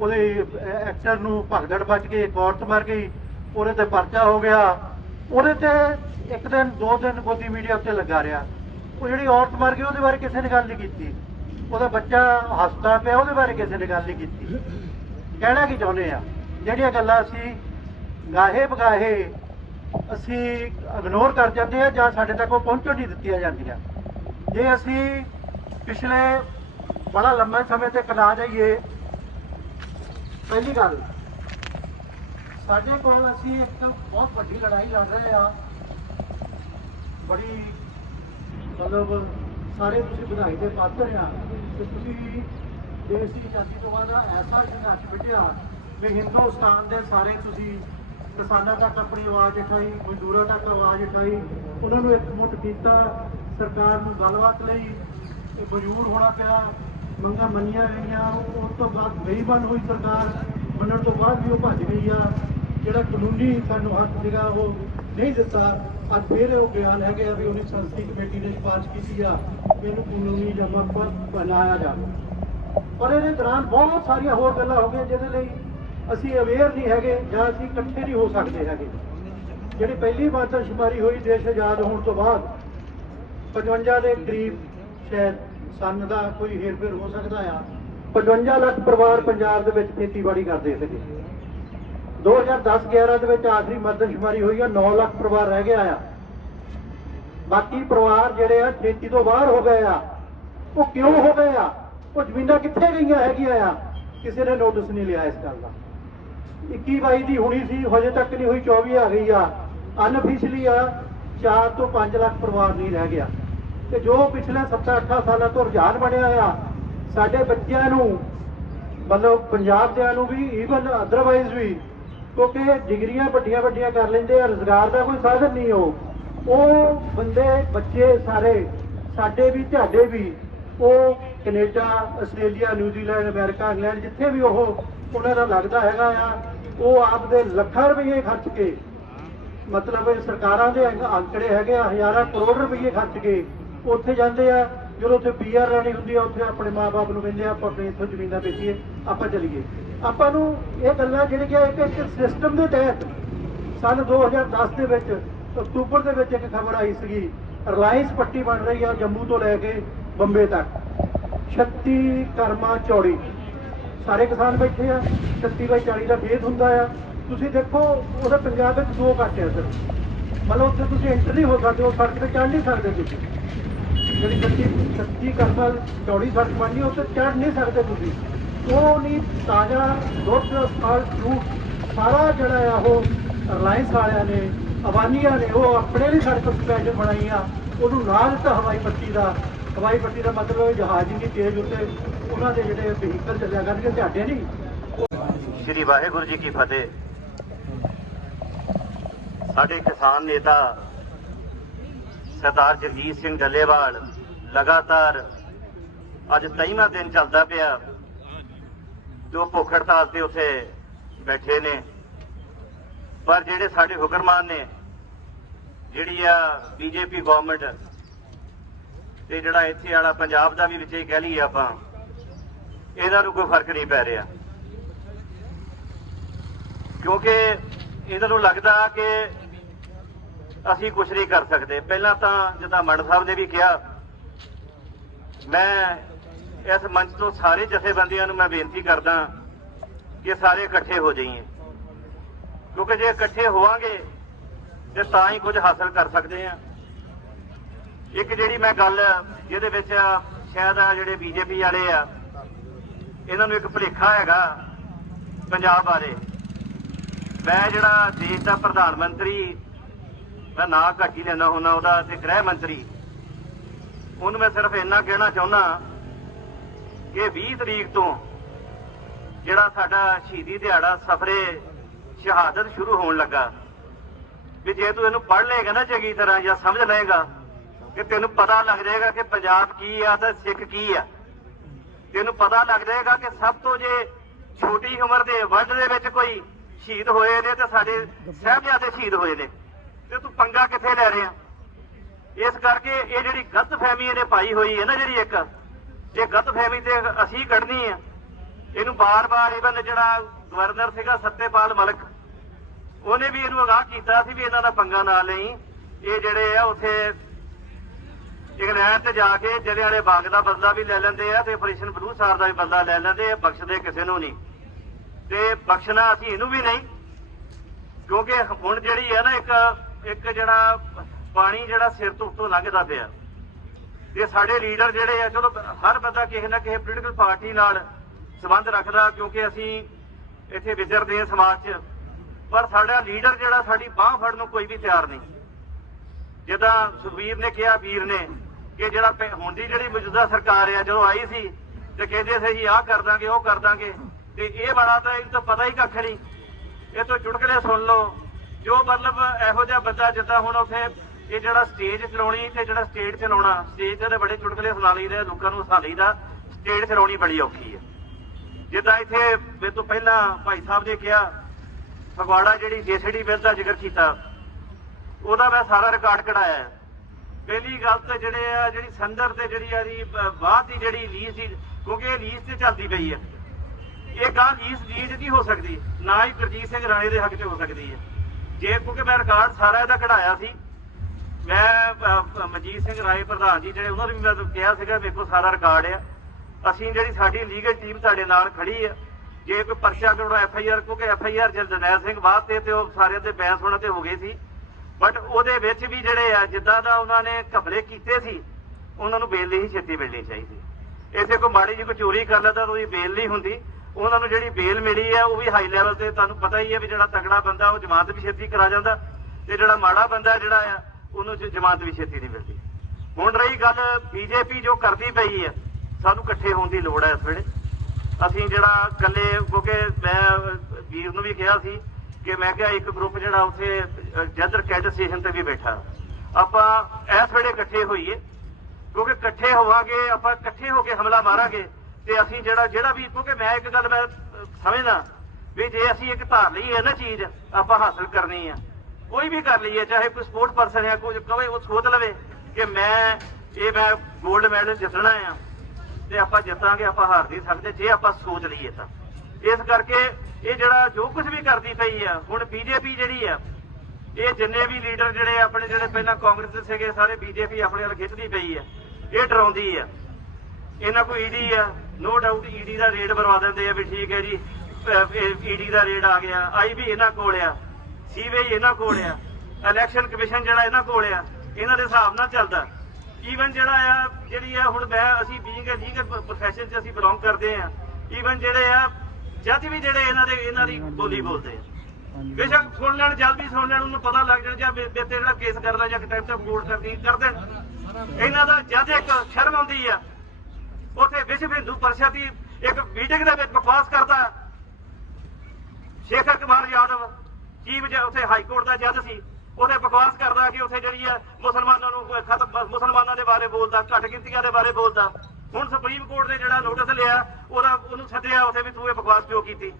ਉਹਦੇ ਐਕਟਰ ਨੂੰ ਭਗਦੜ ਬਚ ਕੇ ਇੱਕ ਔਰਤ ਮਰ ਗਈ, ਉਹਦੇ ਤੇ ਪਰਚਾ ਹੋ ਗਿਆ। ਉਹਦੇ ਤੇ ਇੱਕ ਦਿਨ, ਦੋ ਦਿਨ ਗੋਦੀ ਮੀਡੀਆ ਉੱਤੇ ਲੱਗਾ ਰਿਹਾ। ਉਹ ਜਿਹੜੀ ਔਰਤ ਮਰ ਗਈ, ਉਹਦੇ ਬਾਰੇ ਕਿਸੇ ਨੇ ਗੱਲ ਨਹੀਂ ਕੀਤੀ। ਉਹਦਾ ਬੱਚਾ ਹਸਪਤਾਲ ਪਿਆ, ਉਹਦੇ ਬਾਰੇ ਕਿਸੇ ਨੇ ਗੱਲ ਨਹੀਂ ਕੀਤੀ। ਕਹਿਣਾ ਕੀ ਚਾਹੁੰਦੇ ਆ? ਜਿਹੜੀਆਂ ਗੱਲਾਂ ਅਸੀਂ ਗਾਹੇ ਬਗਾਹੇ ਅਸੀਂ ਇਗਨੋਰ ਕਰ ਜਾਂਦੇ ਆ ਜਾਂ ਸਾਡੇ ਤੱਕ ਉਹ ਪਹੁੰਚਣ ਨਹੀਂ ਦਿੱਤੀਆਂ ਜਾਂਦੀਆਂ। ਜੇ ਅਸੀਂ ਪਿਛਲੇ ਬੜਾ ਲੰਮੇ ਸਮੇਂ 'ਤੇ ਨਾ ਜਾਈਏ, ਪਹਿਲੀ ਗੱਲ, ਸਾਡੇ ਕੋਲ ਅਸੀਂ ਇੱਕ ਬਹੁਤ ਵੱਡੀ ਲੜਾਈ ਲੜ ਰਹੇ ਆ ਬੜੀ ਮਤਲਬ ਸਾਰੇ ਤੁਸੀਂ ਵਧਾਈ ਦੇ ਪਾਤਰ ਆ ਤੇ ਤੁਸੀਂ ਦੇਸ਼ ਦੀ ਆਜ਼ਾਦੀ ਤੋਂ ਬਾਅਦ ਐਸਾ ਸੰਘਰਸ਼ ਵਿੱਢਿਆ, ਵੀ ਹਿੰਦੁਸਤਾਨ ਦੇ ਸਾਰੇ ਤੁਸੀਂ ਕਿਸਾਨਾਂ ਤੱਕ ਆਪਣੀ ਆਵਾਜ਼ ਉਠਾਈ, ਮਜ਼ਦੂਰਾਂ ਤੱਕ ਆਵਾਜ਼ ਉਠਾਈ, ਉਹਨਾਂ ਨੂੰ ਇੱਕ ਮੁੱਠ ਕੀਤਾ, ਸਰਕਾਰ ਨੂੰ ਗੱਲਬਾਤ ਲਈ ਇਹ ਮਜਬੂਰ ਹੋਣਾ ਪਿਆ, ਮੰਗਾਂ ਮੰਨੀਆਂ ਗਈਆਂ ਉਸ ਤੋਂ ਬਾਅਦ ਬੇਈਮਾਨ ਹੋਈ ਸਰਕਾਰ, ਮੰਨਣ ਤੋਂ ਬਾਅਦ ਵੀ ਉਹ ਭੱਜ ਗਈ ਆ। ਜਿਹੜਾ ਕਾਨੂੰਨੀ ਸਾਨੂੰ ਹੱਕ ਸੀਗਾ, ਉਹ ਨਹੀਂ ਦਿੱਤਾ। ਅੱਜ ਫਿਰ ਉਹ ਬਿਆਨ ਹੈਗੇ ਆ ਵੀ ਉਹਨੇ ਸੰਸਦੀ ਕਮੇਟੀ ਨੇ ਸਿਫਾਰਿਸ਼ ਕੀਤੀ ਆ। ਕਿ ਇਹਨੂੰ ਕਾਨੂੰਨੀ ਜਮਾ ਪਰ ਬਣਾਇਆ ਜਾਵੇ। ਪਰ ਇਹਦੇ ਦੌਰਾਨ ਬਹੁਤ ਸਾਰੀਆਂ ਹੋਰ ਗੱਲਾਂ ਹੋ ਗਈਆਂ, ਜਿਹਦੇ ਲਈ ਅਸੀਂ ਅਵੇਅਰ ਨਹੀਂ ਹੈਗੇ ਜਾਂ ਅਸੀਂ ਇਕੱਠੇ ਨਹੀਂ ਹੋ ਸਕਦੇ ਹੈਗੇ। ਜਿਹੜੀ ਪਹਿਲੀ ਮਰਦਮਸ਼ੁਮਾਰੀ ਹੋਈ, ਦੇਸ਼ ਆਜ਼ਾਦ ਹੋਣ ਤੋਂ ਬਾਅਦ 55 ਦੇ ਕਰੀਬ ਸ਼ਾਇਦ ਸੰਨ ਦਾ ਕੋਈ ਹੇਰਫੇਰ ਹੋ ਸਕਦਾ ਆ। 55 ਲੱਖ ਪਰਿਵਾਰ ਪੰਜਾਬ ਦੇ ਵਿੱਚ ਖੇਤੀਬਾੜੀ ਕਰਦੇ ਸੀਗੇ। 2010-11 ਦੇ ਵਿੱਚ ਆਖਰੀ ਮਰਦਮਸ਼ੁਮਾਰੀ ਹੋਈ ਆ 9 ਲੱਖ ਪਰਿਵਾਰ ਰਹਿ ਗਿਆ ਆ। ਬਾਕੀ ਪਰਿਵਾਰ ਜਿਹੜੇ ਆ, ਖੇਤੀ ਤੋਂ ਬਾਹਰ ਹੋ ਗਏ ਆ। ਉਹ ਕਿਉਂ ਹੋ ਗਏ ਆ? ਉਹ ਜ਼ਮੀਨਾਂ ਕਿੱਥੇ ਗਈਆਂ ਹੈਗੀਆਂ ਆ? ਕਿਸੇ ਨੇ ਨੋਟਿਸ ਨਹੀਂ ਲਿਆ ਇਸ ਗੱਲ ਦਾ। 21 22 ਦੀ ਹੋਣੀ ਸੀ, ਹਜੇ ਤੱਕ ਨਹੀਂ ਹੋਈ 24 ਆ ਗਈ ਆ। ਅਨਅਫੀਸ਼ੀਅਲੀ ਆ 4 ਤੋਂ 5 ਲੱਖ ਪਰਿਵਾਰ ਨਹੀਂ ਰਹਿ ਗਿਆ। ਤੇ ਜੋ ਪਿਛਲੇ 7-8 ਸਾਲਾਂ ਤੋਂ ਰੁਝਾਨ ਬਣਿਆ ਆ, ਸਾਡੇ ਬੱਚਿਆਂ ਨੂੰ, ਮਤਲਬ ਪੰਜਾਬ ਦਿਆਂ ਨੂੰ ਵੀ ਈਵਨ ਅਦਰਵਾਈਜ਼ ਵੀ, ਕਿਉਂਕਿ ਡਿਗਰੀਆਂ ਵੱਡੀਆਂ ਵੱਡੀਆਂ ਕਰ ਲੈਂਦੇ ਆ, ਰੋਜ਼ਗਾਰ ਦਾ ਕੋਈ ਸਾਧਨ ਨਹੀਂ ਉਹ। ਉਹ ਬੰਦੇ, ਬੱਚੇ ਸਾਰੇ, ਸਾਡੇ ਵੀ, ਤੁਹਾਡੇ ਵੀ, ਉਹ Canada, Australia New Zealand America, England, ਜਿੱਥੇ ਵੀ ਉਹ, ਉਹਨਾਂ ਦਾ ਲੱਗਦਾ ਹੈਗਾ ਆ, ਉਹ ਆਪਦੇ ਲੱਖਾਂ ਰੁਪਏ ਖਰਚ ਕੇ, ਮਤਲਬ ਇਹ ਸਰਕਾਰਾਂ ਦੇ ਅੰਕੜੇ ਹੈਗੇ ਆ, ਹਜ਼ਾਰਾਂ ਕਰੋੜ ਰੁਪਏ ਖਰਚ ਕੇ ਉੱਥੇ ਜਾਂਦੇ ਆ, ਜਦੋਂ ਉੱਥੇ ਪੀਆਰ ਲੈਣੀ ਹੁੰਦੀ ਆ, ਉੱਥੇ ਆਪਣੇ ਮਾਪੇ ਨੂੰ ਕਹਿੰਦੇ ਆ, ਆਪਾਂ ਆਪਣੀ ਇੱਥੋਂ ਜ਼ਮੀਨਾਂ ਵੇਚੀਏ, ਆਪਾਂ ਚਲੀਏ। ਆਪਾਂ ਨੂੰ ਇਹ ਗੱਲਾਂ ਜਿਹੜੀਆਂ ਇੱਕ ਇੱਕ ਸਿਸਟਮ ਦੇ ਤਹਿਤ ਸਨ 2010 ਦੇ ਵਿੱਚ, ਅਕਤੂਬਰ ਦੇ ਵਿੱਚ ਇੱਕ ਖਬਰ ਆਈ ਸੀਗੀ, ਰਿਲਾਇੰਸ ਪੱਟੀ ਬਣ ਰਹੀ ਆ ਜੰਮੂ ਤੋਂ ਲੈ ਕੇ ਬੰਬੇ ਤੱਕ। 36 ਕਰਮਾ ਚੌੜੀ। ਸਾਰੇ ਕਿਸਾਨ ਬੈਠੇ ਆ 36 ਬਾਈ 40 ਦਾ ਖੇਤ ਹੁੰਦਾ ਆ। ਤੁਸੀਂ ਦੇਖੋ, ਉਹਦੇ ਪੰਜਾਬ ਵਿੱਚ ਦੋ ਕੱਟ ਆ ਸਰ। ਮਤਲਬ ਉੱਥੇ ਤੁਸੀਂ ਐਂਟਰ ਨਹੀਂ ਹੋ ਸਕਦੇ ਉਹ ਸੜਕ ਤੇ ਚੜ੍ਹ ਨਹੀਂ ਸਕਦੇ ਤੁਸੀਂ। ਜਿਹੜੀ 36 36 ਕਰਮਾ ਚੌੜੀ ਸੜਕ ਬਣਨੀ ਉੱਤੇ ਚੜ੍ਹ ਨਹੀਂ ਸਕਦੇ ਤੁਸੀਂ। ਉਹ ਨਹੀਂ, ਤਾਜ਼ਾ ਦੁੱਧ ਫਲ ਫਰੂਟ ਸਾਰਾ ਜਿਹੜਾ ਆ ਉਹ ਰਿਲਾਇੰਸ ਵਾਲਿਆਂ ਨੇ, ਅਬਾਨੀਆਂ ਨੇ, ਉਹ ਆਪਣੇ ਲਈ ਸੜਕ ਸਪੈਸ਼ਲ ਬਣਾਈ ਆ। ਉਹਨੂੰ ਨਾਂ ਦਿੱਤਾ ਹਵਾਈ ਪੱਟੀ ਦਾ। ਹਵਾਈ ਪੱਟੀ ਦਾ ਮਤਲਬ ਜਹਾਜ਼ ਹੀ ਨਹੀਂ ਤੇਜ਼ ਉੱਤੇ ਉਹਨਾਂ ਦੇ ਜਿਹੜੇ ਵਹੀਕਲ ਚੱਲਿਆ ਕਰਨਗੇ, ਤੁਹਾਡੇ ਨਹੀਂ। ਸ਼੍ਰੀ ਵਾਹਿਗੁਰੂ ਜੀ ਕੀ ਫਤਿਹ। ਸਾਡੇ ਕਿਸਾਨ ਨੇਤਾ ਸਰਦਾਰ ਜਗਜੀਤ ਸਿੰਘ ਡੱਲੇਵਾਲ ਲਗਾਤਾਰ ਅੱਜ 23ਵਾਂ ਦਿਨ ਚੱਲਦਾ ਪਿਆ ਤੇ ਉਹ ਭੁੱਖ ਹੜਤਾਲ ਤੇ ਉੱਥੇ ਬੈਠੇ ਨੇ। ਪਰ ਜਿਹੜੇ ਸਾਡੇ ਹੁਕਮਰਾਨ ਨੇ, ਜਿਹੜੀ ਆ ਬੀਜੇਪੀ ਗਵਰਨਮੈਂਟ, ਤੇ ਜਿਹੜਾ ਇੱਥੇ ਵਾਲਾ ਪੰਜਾਬ ਦਾ ਵੀ ਵਿੱਚ ਹੀ ਕਹਿ ਲਈਏ ਆਪਾਂ, ਇਹਨਾਂ ਨੂੰ ਕੋਈ ਫ਼ਰਕ ਨਹੀਂ ਪੈ ਰਿਹਾ। ਕਿਉਂਕਿ ਇਹਨਾਂ ਨੂੰ ਲੱਗਦਾ ਕਿ ਅਸੀਂ ਕੁਝ ਨਹੀਂ ਕਰ ਸਕਦੇ। ਪਹਿਲਾਂ ਤਾਂ ਜਿੱਦਾਂ ਮੰਡ ਸਾਹਿਬ ਨੇ ਵੀ ਕਿਹਾ, ਮੈਂ ਇਸ ਮੰਚ ਤੋਂ ਸਾਰੇ ਜਥੇਬੰਦੀਆਂ ਨੂੰ ਮੈਂ ਬੇਨਤੀ ਕਰਦਾ ਕਿ ਸਾਰੇ ਇਕੱਠੇ ਹੋ ਜਾਈਏ। ਕਿਉਂਕਿ ਜੇ ਇਕੱਠੇ ਹੋਵਾਂਗੇ, ਤੇ ਤਾਂ ਹੀ ਕੁਝ ਹਾਸਲ ਕਰ ਸਕਦੇ ਆ ਇੱਕ ਜਿਹੜੀ ਮੈਂ ਗੱਲ, ਜਿਹਦੇ ਵਿੱਚ ਸ਼ਾਇਦ ਆ ਜਿਹੜੇ ਬੀਜੇਪੀ ਵਾਲੇ ਆ, ਇਹਨਾਂ ਨੂੰ ਇੱਕ ਭੁਲੇਖਾ ਹੈਗਾ ਪੰਜਾਬ ਬਾਰੇ। ਮੈਂ ਜਿਹੜਾ ਦੇਸ਼ ਦਾ ਪ੍ਰਧਾਨ ਮੰਤਰੀ ਦਾ ਨਾਂ ਘੱਟ ਹੀ ਲੈਂਦਾ ਹੁੰਦਾ ਉਹਦਾ ਤੇ ਗ੍ਰਹਿ ਮੰਤਰੀ। ਉਹਨੂੰ ਮੈਂ ਸਿਰਫ ਇੰਨਾ ਕਹਿਣਾ ਚਾਹੁੰਦਾ ਕਿ 20 ਤਰੀਕ ਤੋਂ ਜਿਹੜਾ ਸਾਡਾ ਸ਼ਹੀਦੀ ਦਿਹਾੜਾ ਸਫਰੇ ਸ਼ਹਾਦਤ ਸ਼ੁਰੂ ਹੋਣ ਲੱਗਾ ਵੀ ਜੇ ਤੂੰ ਇਹਨੂੰ ਪੜ੍ਹ ਲਏਗਾ ਨਾ ਚੰਗੀ ਤਰ੍ਹਾਂ ਜਾਂ ਸਮਝ ਲਏਗਾ ਕਿ ਤੈਨੂੰ ਪਤਾ ਲੱਗ ਜਾਏਗਾ ਕਿ ਪੰਜਾਬ ਕੀ ਆ ਤੇ ਸਿੱਖ ਕੀ ਆ। ਤੈਨੂੰ ਪਤਾ ਲੱਗ ਜਾਏਗਾ ਕਿ ਸਭ ਤੋਂ ਜੇ ਛੋਟੀ ਉਮਰ ਦੇ ਵੰਡ ਦੇ ਵਿੱਚ ਕੋਈ ਸ਼ਹੀਦ ਹੋਏ ਨੇ ਤੇ ਸਾਡੇ ਸਾਹਿਬਜ਼ਾਦੇ ਸ਼ਹੀਦ ਹੋਏ ਨੇ। ਤੇ ਤੂੰ ਪੰਗਾ ਕਿੱਥੇ ਲੈ ਰਿਹਾ? ਇਸ ਕਰਕੇ ਇਹ ਜਿਹੜੀ ਗਲਤਫਹਿਮੀ ਇਹਨੇ ਪਾਈ ਹੋਈ ਹੈ ਨਾ ਜਿਹੜੀ ਇੱਕ, ਇਹ ਗਲਤਫਹਿਮੀ ਤੇ ਅਸੀਂ ਕੱਢਣੀ ਆ। ਇਹਨੂੰ ਬਾਰ-ਬਾਰ ਇਵਨ ਜਿਹੜਾ ਗਵਰਨਰ ਸੀਗਾ ਸੱਤੇਪਾਲ ਮਲਕ, ਉਹਨੇ ਵੀ ਇਹਨੂੰ ਅਗਾਹ ਕੀਤਾ ਸੀ ਵੀ ਇਹਨਾਂ ਦਾ ਪੰਗਾ ਨਾ ਲਈ। ਇਹ ਜਿਹੜੇ ਆ ਉਥੇ ਇੰਗਲੈਂਡ ਤੇ ਜਾ ਕੇ ਜਲਿਆਂਵਾਲੇ ਬਾਗ ਦਾ ਬਦਲਾ ਵੀ ਲੈ ਲੈਂਦੇ ਆ ਤੇ ਆਪਰੇਸ਼ਨ ਬਲੂ ਸਾਰ ਦਾ ਵੀ ਬਦਲਾ ਲੈ ਲੈਂਦੇ ਆ, ਬਖਸ਼ਦੇ ਕਿਸੇ ਨੂੰ ਨਹੀਂ। ਤੇ ਬਖਸ਼ਣਾ ਅਸੀਂ ਇਹਨੂੰ ਵੀ ਨਹੀਂ, ਕਿਉਂਕਿ ਹੁਣ ਜਿਹੜੀ ਹੈ ਨਾ ਇੱਕ ਇੱਕ ਜਿਹੜਾ ਪਾਣੀ ਜਿਹੜਾ ਸਿਰ ਤੋਂ ਉੱਤੋਂ ਲੰਘਦਾ ਪਿਆ। ਤੇ ਸਾਡੇ ਲੀਡਰ ਜਿਹੜੇ ਆ, ਚਲੋ ਹਰ ਬੰਦਾ ਕਿਸੇ ਨਾ ਕਿਸੇ ਪੋਲੀਟੀਕਲ ਪਾਰਟੀ ਨਾਲ ਸੰਬੰਧ ਰੱਖਦਾ ਕਿਉਂਕਿ ਅਸੀਂ ਇੱਥੇ ਵਿਚਰਦੇ ਹਾਂ ਸਮਾਜ 'ਚ। ਪਰ ਸਾਡਾ ਲੀਡਰ ਜਿਹੜਾ ਸਾਡੀ ਬਾਹ ਫੜਨ ਨੂੰ ਕੋਈ ਵੀ ਤਿਆਰ ਨਹੀਂ। ਜਿੱਦਾਂ ਸੁਖਬੀਰ ਨੇ ਕਿਹਾ, ਵੀਰ ਨੇ, ਕਿ ਜਿਹੜਾ ਹੁਣ ਦੀ ਜਿਹੜੀ ਮੌਜੂਦਾ ਸਰਕਾਰ ਆ, ਜਦੋਂ ਆਈ ਸੀ ਤੇ ਕਹਿੰਦੇ ਸੀ ਜੀ ਆਹ ਕਰ ਦਾਂਗੇ, ਉਹ ਕਰ ਦਾਂਗੇ। ਤੇ ਇਹ ਬੜਾ ਤਾਂ ਇਹਨੂੰ ਤਾਂ ਪਤਾ ਹੀ ਕੱਖ ਨਹੀਂ। ਇਹ ਤੋਂ ਚੁਟਕਲੇ ਸੁਣ ਲਓ। ਜੋ ਮਤਲਬ ਇਹੋ ਜਿਹਾ ਬੰਦਾ ਜਿੱਦਾਂ ਹੁਣ ਉਥੇ ਇਹ ਜਿਹੜਾ ਸਟੇਜ ਚਲਾਉਣੀ ਤੇ ਜਿਹੜਾ ਸਟੇਜ ਚਲਾਉਣਾ ਸਟੇਜ ਤੇ ਬੜੇ ਚੁਟਕਲੇ ਸੁਣਾ ਲਈਦੇ ਲੋਕਾਂ ਨੂੰ ਹਸਾ ਲਈਦਾ ਸਟੇਜ ਚਲਾਉਣੀ ਬੜੀ ਔਖੀ ਹੈ ਜਿੱਦਾਂ ਇੱਥੇ ਮੇਰੇ ਤੋਂ ਪਹਿਲਾਂ ਭਾਈ ਸਾਹਿਬ ਨੇ ਕਿਹਾ, ਫਗਵਾੜਾ ਜਿਹੜੀ ਜੇਸੀਡੀ ਬਿੱਲ ਦਾ ਜ਼ਿਕਰ ਕੀਤਾ, ਉਹਦਾ ਮੈਂ ਸਾਰਾ ਰਿਕਾਰਡ ਕਢਾਇਆ ਹੈ। ਪਹਿਲੀ ਗੱਲ ਤਾਂ ਜਿਹੜੇ ਆ, ਜਿਹੜੀ ਸੰਦਰ ਤੇ ਜਿਹੜੀ ਆ ਦੀ ਬਾਅਦ ਦੀ ਜਿਹੜੀ ਲੀਜ਼ ਸੀ, ਕਿਉਂਕਿ ਇਹ ਲੀਜ਼ ਤੇ ਚੱਲਦੀ ਪਈ ਹੈ ਇਹ ਗਾਂ ਲੀਜ਼ ਲੀਜ਼ ਨਹੀਂ ਹੋ ਸਕਦੀ, ਨਾ ਹੀ ਗੁਰਜੀਤ ਸਿੰਘ ਰਾਣੇ ਦੇ ਹੱਕ 'ਚ ਹੋ ਸਕਦੀ ਹੈ ਜੇ ਕਿਉਂਕਿ ਮੈਂ ਰਿਕਾਰਡ ਸਾਰਾ ਇਹਦਾ ਕਢਾਇਆ ਸੀ। ਮੈਂ ਮਨਜੀਤ ਸਿੰਘ ਰਾਏ ਪ੍ਰਧਾਨ ਜੀ ਜਿਹੜੇ ਉਹਨਾਂ ਨੂੰ ਵੀ ਮੈਂ ਕਿਹਾ ਸੀਗਾ ਮੇਰੇ ਕੋਲ ਸਾਰਾ ਰਿਕਾਰਡ ਆ। ਅਸੀਂ ਜਿਹੜੀ ਸਾਡੀ ਲੀਗਲ ਟੀਮ ਸਾਡੇ ਨਾਲ ਖੜੀ ਆ। ਜੇ ਕੋਈ ਪਰਚਾ ਕਰਨਾ ਐਫ ਆਈ ਆਰ ਕਿਉਂਕਿ F I R Jarnail Singh ਬਾਅਦ ਤੇ ਤੇ ਉਹ ਸਾਰਿਆਂ ਦੇ ਬੈਂਸ ਹੋਣਾ ਤੇ ਹੋ ਗਏ ਸੀ। ਬਟ ਉਹਦੇ ਵਿੱਚ ਵੀ ਜਿਹੜੇ ਆ, ਜਿੱਦਾਂ ਦਾ ਉਹਨਾਂ ਨੇ ਘਪਲੇ ਕੀਤੇ ਸੀ, ਉਹਨਾਂ ਨੂੰ ਬੇਲ ਹੀ ਛੇਤੀ ਮਿਲਣੀ ਚਾਹੀਦੀ। ਇਥੇ ਕੋਈ ਮਾੜੀ ਜਿਹੀ ਕੋਈ ਚੋਰੀ ਕਰ ਲੈਂਦਾ ਤਾਂ ਉਹਦੀ ਬੇਲ ਨਹੀਂ ਹੁੰਦੀ। ਉਹਨਾਂ ਨੂੰ ਜਿਹੜੀ ਬੇਲ ਮਿਲੀ ਹੈ ਉਹ ਵੀ ਹਾਈ ਲੈਵਲ ਤੇ ਤੁਹਾਨੂੰ ਪਤਾ ਹੀ ਹੈ ਵੀ ਜਿਹੜਾ ਤਗੜਾ ਬੰਦਾ ਉਹ ਜਮਾਨਤ ਵੀ ਛੇਤੀ ਕਰਾ ਜਾਂਦਾ ਤੇ ਜਿਹੜਾ ਮਾੜਾ ਬੰਦਾ ਜਿਹੜਾ ਆ ਉਹਨੂੰ ਜ- ਵੀ ਛੇਤੀ ਨਹੀਂ ਮਿਲਦੀ। ਹੁਣ ਰਹੀ ਗੱਲ ਬੀਜੇਪੀ ਜੋ ਕਰਦੀ ਪਈ ਹੈ ਸਾਨੂੰ ਇਕੱਠੇ ਹੋਣ ਦੀ ਲੋੜ ਹੈ ਇਸ ਵੇਲੇ। ਅਸੀਂ ਜਿਹੜਾ ਇਕੱਲੇ ਕਿਉਂਕਿ ਮੈਂ ਵੀਰ ਨੂੰ ਵੀ ਕਿਹਾ ਸੀ ਕਿ ਮੈਂ ਕਿਹਾ ਇੱਕ ਗਰੁੱਪ ਜਿਹੜਾ ਉੱਥੇ ਅਹ, ਜੈਦਰ ਸਟੇਸ਼ਨ ਤੇ ਵੀ ਬੈਠਾ। ਆਪਾਂ ਇਸ ਵੇਲੇ ਇਕੱਠੇ ਹੋਈਏ ਕਿਉਂਕਿ ਇਕੱਠੇ ਹੋਵਾਂਗੇ ਆਪਾਂ ਇਕੱਠੇ ਹੋ ਕੇ ਹਮਲਾ ਮਾਰਾਂਗੇ ਤੇ ਅਸੀਂ ਜਿਹੜਾ ਜਿਹੜਾ ਵੀ, ਕਿਉਂਕਿ ਮੈਂ ਇੱਕ ਗੱਲ ਮੈਂ ਸਮਝਦਾ ਵੀ ਜੇ ਅਸੀਂ ਇੱਕ ਧਾਰ ਲਈ ਹੈ ਨਾ ਚੀਜ਼, ਆਪਾਂ ਹਾਸਲ ਕਰਨੀ ਆ। ਕੋਈ ਵੀ ਕਰ ਲਈਏ, ਚਾਹੇ ਕੋਈ ਸਪੋਰਟ ਪਰਸਨ ਹੈ ਕੋਈ ਕਵੇ ਉਹ ਸੋਚ ਲਵੇ ਕਿ ਮੈਂ, ਇਹ ਮੈਂ 골ਡ ਮੈਡਲ ਜਿੱਤਣਾ ਆ ਤੇ ਆਪਾਂ ਜਿੱਤਾਂਗੇ, ਆਪਾਂ ਹਾਰ ਨਹੀਂ ਸਕਦੇ, ਜੇ ਆਪਾਂ ਸੋਚ ਲਈਏ ਤਾਂ। ਇਸ ਕਰਕੇ ਇਹ ਜਿਹੜਾ ਜੋ ਕੁਝ ਵੀ ਕਰਦੀ ਪਈ ਆ, ਹੁਣ ਬੀਜੇਪੀ ਜਿਹੜੀ ਆ, ਇਹ ਜਿੰਨੇ ਵੀ ਲੀਡਰ ਜਿਹੜੇ ਆਪਣੇ, ਜਿਹੜੇ ਪਹਿਲਾਂ ਕਾਂਗਰਸ ਦੇ ਸੀਗੇ, ਸਾਰੇ ਬੀਜੇਪੀ ਆਪਣੇ ਵੱਲ ਖਿੱਚਦੀ ਪਈ ਆ, ਇਹ ਡਰਾਉਂਦੀ ਆ। ਇਹਨਾਂ ਕੋਈ ਈਡੀ ਆ ਨੋ ਡਾਊਟ ਈਡੀ ਦਾ ਰੇਡ ਬਰਵਾ ਦਿੰਦੇ ਆ ਵੀ ਠੀਕ ਹੈ ਜੀ। ਈਡੀ ਦਾ ਰੇਡ ਆ ਗਿਆ। ਆਈ ਵੀ ਇਹਨਾਂ ਕੋਲ ਆ। ਸੀਬੀਆਈ ਇਹਨਾਂ ਕੋਲ ਆ। ਇਲੈਕਸ਼ਨ ਕਮਿਸ਼ਨ ਜਿਹੜਾ ਇਹਨਾਂ ਕੋਲ ਆ। ਇਹਨਾਂ ਦੇ ਹਿਸਾਬ ਨਾਲ ਚੱਲਦਾ। ਈਵਨ ਜਿਹੜਾ ਆ ਜਿਹੜੀ ਆ ਹੁਣ ਮੈਂ ਅਸੀਂ ਬੀਇੰਗ ਅ ਲੀਗਲ ਪ੍ਰੋਫੈਸ਼ਨ 'ਚ ਅਸੀਂ ਬਿਲੋਂਗ ਕਰਦੇ ਆ। ਈਵਨ ਜਿਹੜੇ ਆ ਜੱਜ ਵੀ ਜਿਹੜੇ ਇਹਨਾਂ ਦੇ ਇਹਨਾਂ ਦੀ ਬੋਲੀ ਬੋਲਦੇ ਆ। ਬੇਸ਼ੱਕ ਸੁਣ ਲੈਣ ਜਦ ਵੀ ਸੁਣ ਲੈਣ ਉਹਨੂੰ ਪਤਾ ਲੱਗ ਜਾਣਾ ਜਾਂ ਮੇ- ਮੇਰੇ ਤੇ ਜਿਹੜਾ ਕੇਸ ਕਰਨਾ ਜਾਂ ਕੰਟੈਂਪਟ ਆਫ ਕੋਰਟ ਕਰਨੀ ਕਰ ਦੇਣ ਇਹਨਾਂ ਦਾ ਜਦ ਇੱਕ ਸ਼ਰਮ ਆਉਂਦੀ ਆ ਉੱਥੇ ਵਿਸ਼ਵ ਹਿੰਦੂ ਪਰਿਸ਼ਦ ਦੀ ਇੱਕ ਮੀਟਿੰਗ ਦੇ ਵਿੱਚ ਬਕਵਾਸ ਕਰਦਾ ਸ਼ੇਖਰ ਕੁਮਾਰ ਯਾਦਵ, ਚੀਫ ਜ ਉਥੇ ਹਾਈ ਕੋਰਟ ਦਾ ਜੱਜ ਸੀ। ਉਹਨੇ ਬਕਵਾਸ ਕਰਦਾ ਕਿ ਉੱਥੇ ਜਿਹੜੀ ਹੈ ਮੁਸਲਮਾਨਾਂ ਨੂੰ ਖਤਮ ਮੁਸਲਮਾਨਾਂ ਦੇ ਬਾਰੇ ਬੋਲਦਾ, ਘੱਟ ਗਿਣਤੀਆਂ ਦੇ ਬਾਰੇ ਬੋਲਦਾ। ਹੁਣ ਸੁਪਰੀਮ ਕੋਰਟ ਨੇ ਜਿਹੜਾ ਨੋਟਿਸ ਲਿਆ, ਉਹਦਾ ਉਹਨੂੰ ਸੱਦਿਆ ਉੱਥੇ ਵੀ ਤੂੰ ਇਹ ਬਕਵਾਸ ਕਿਉਂ ਕੀਤੀ?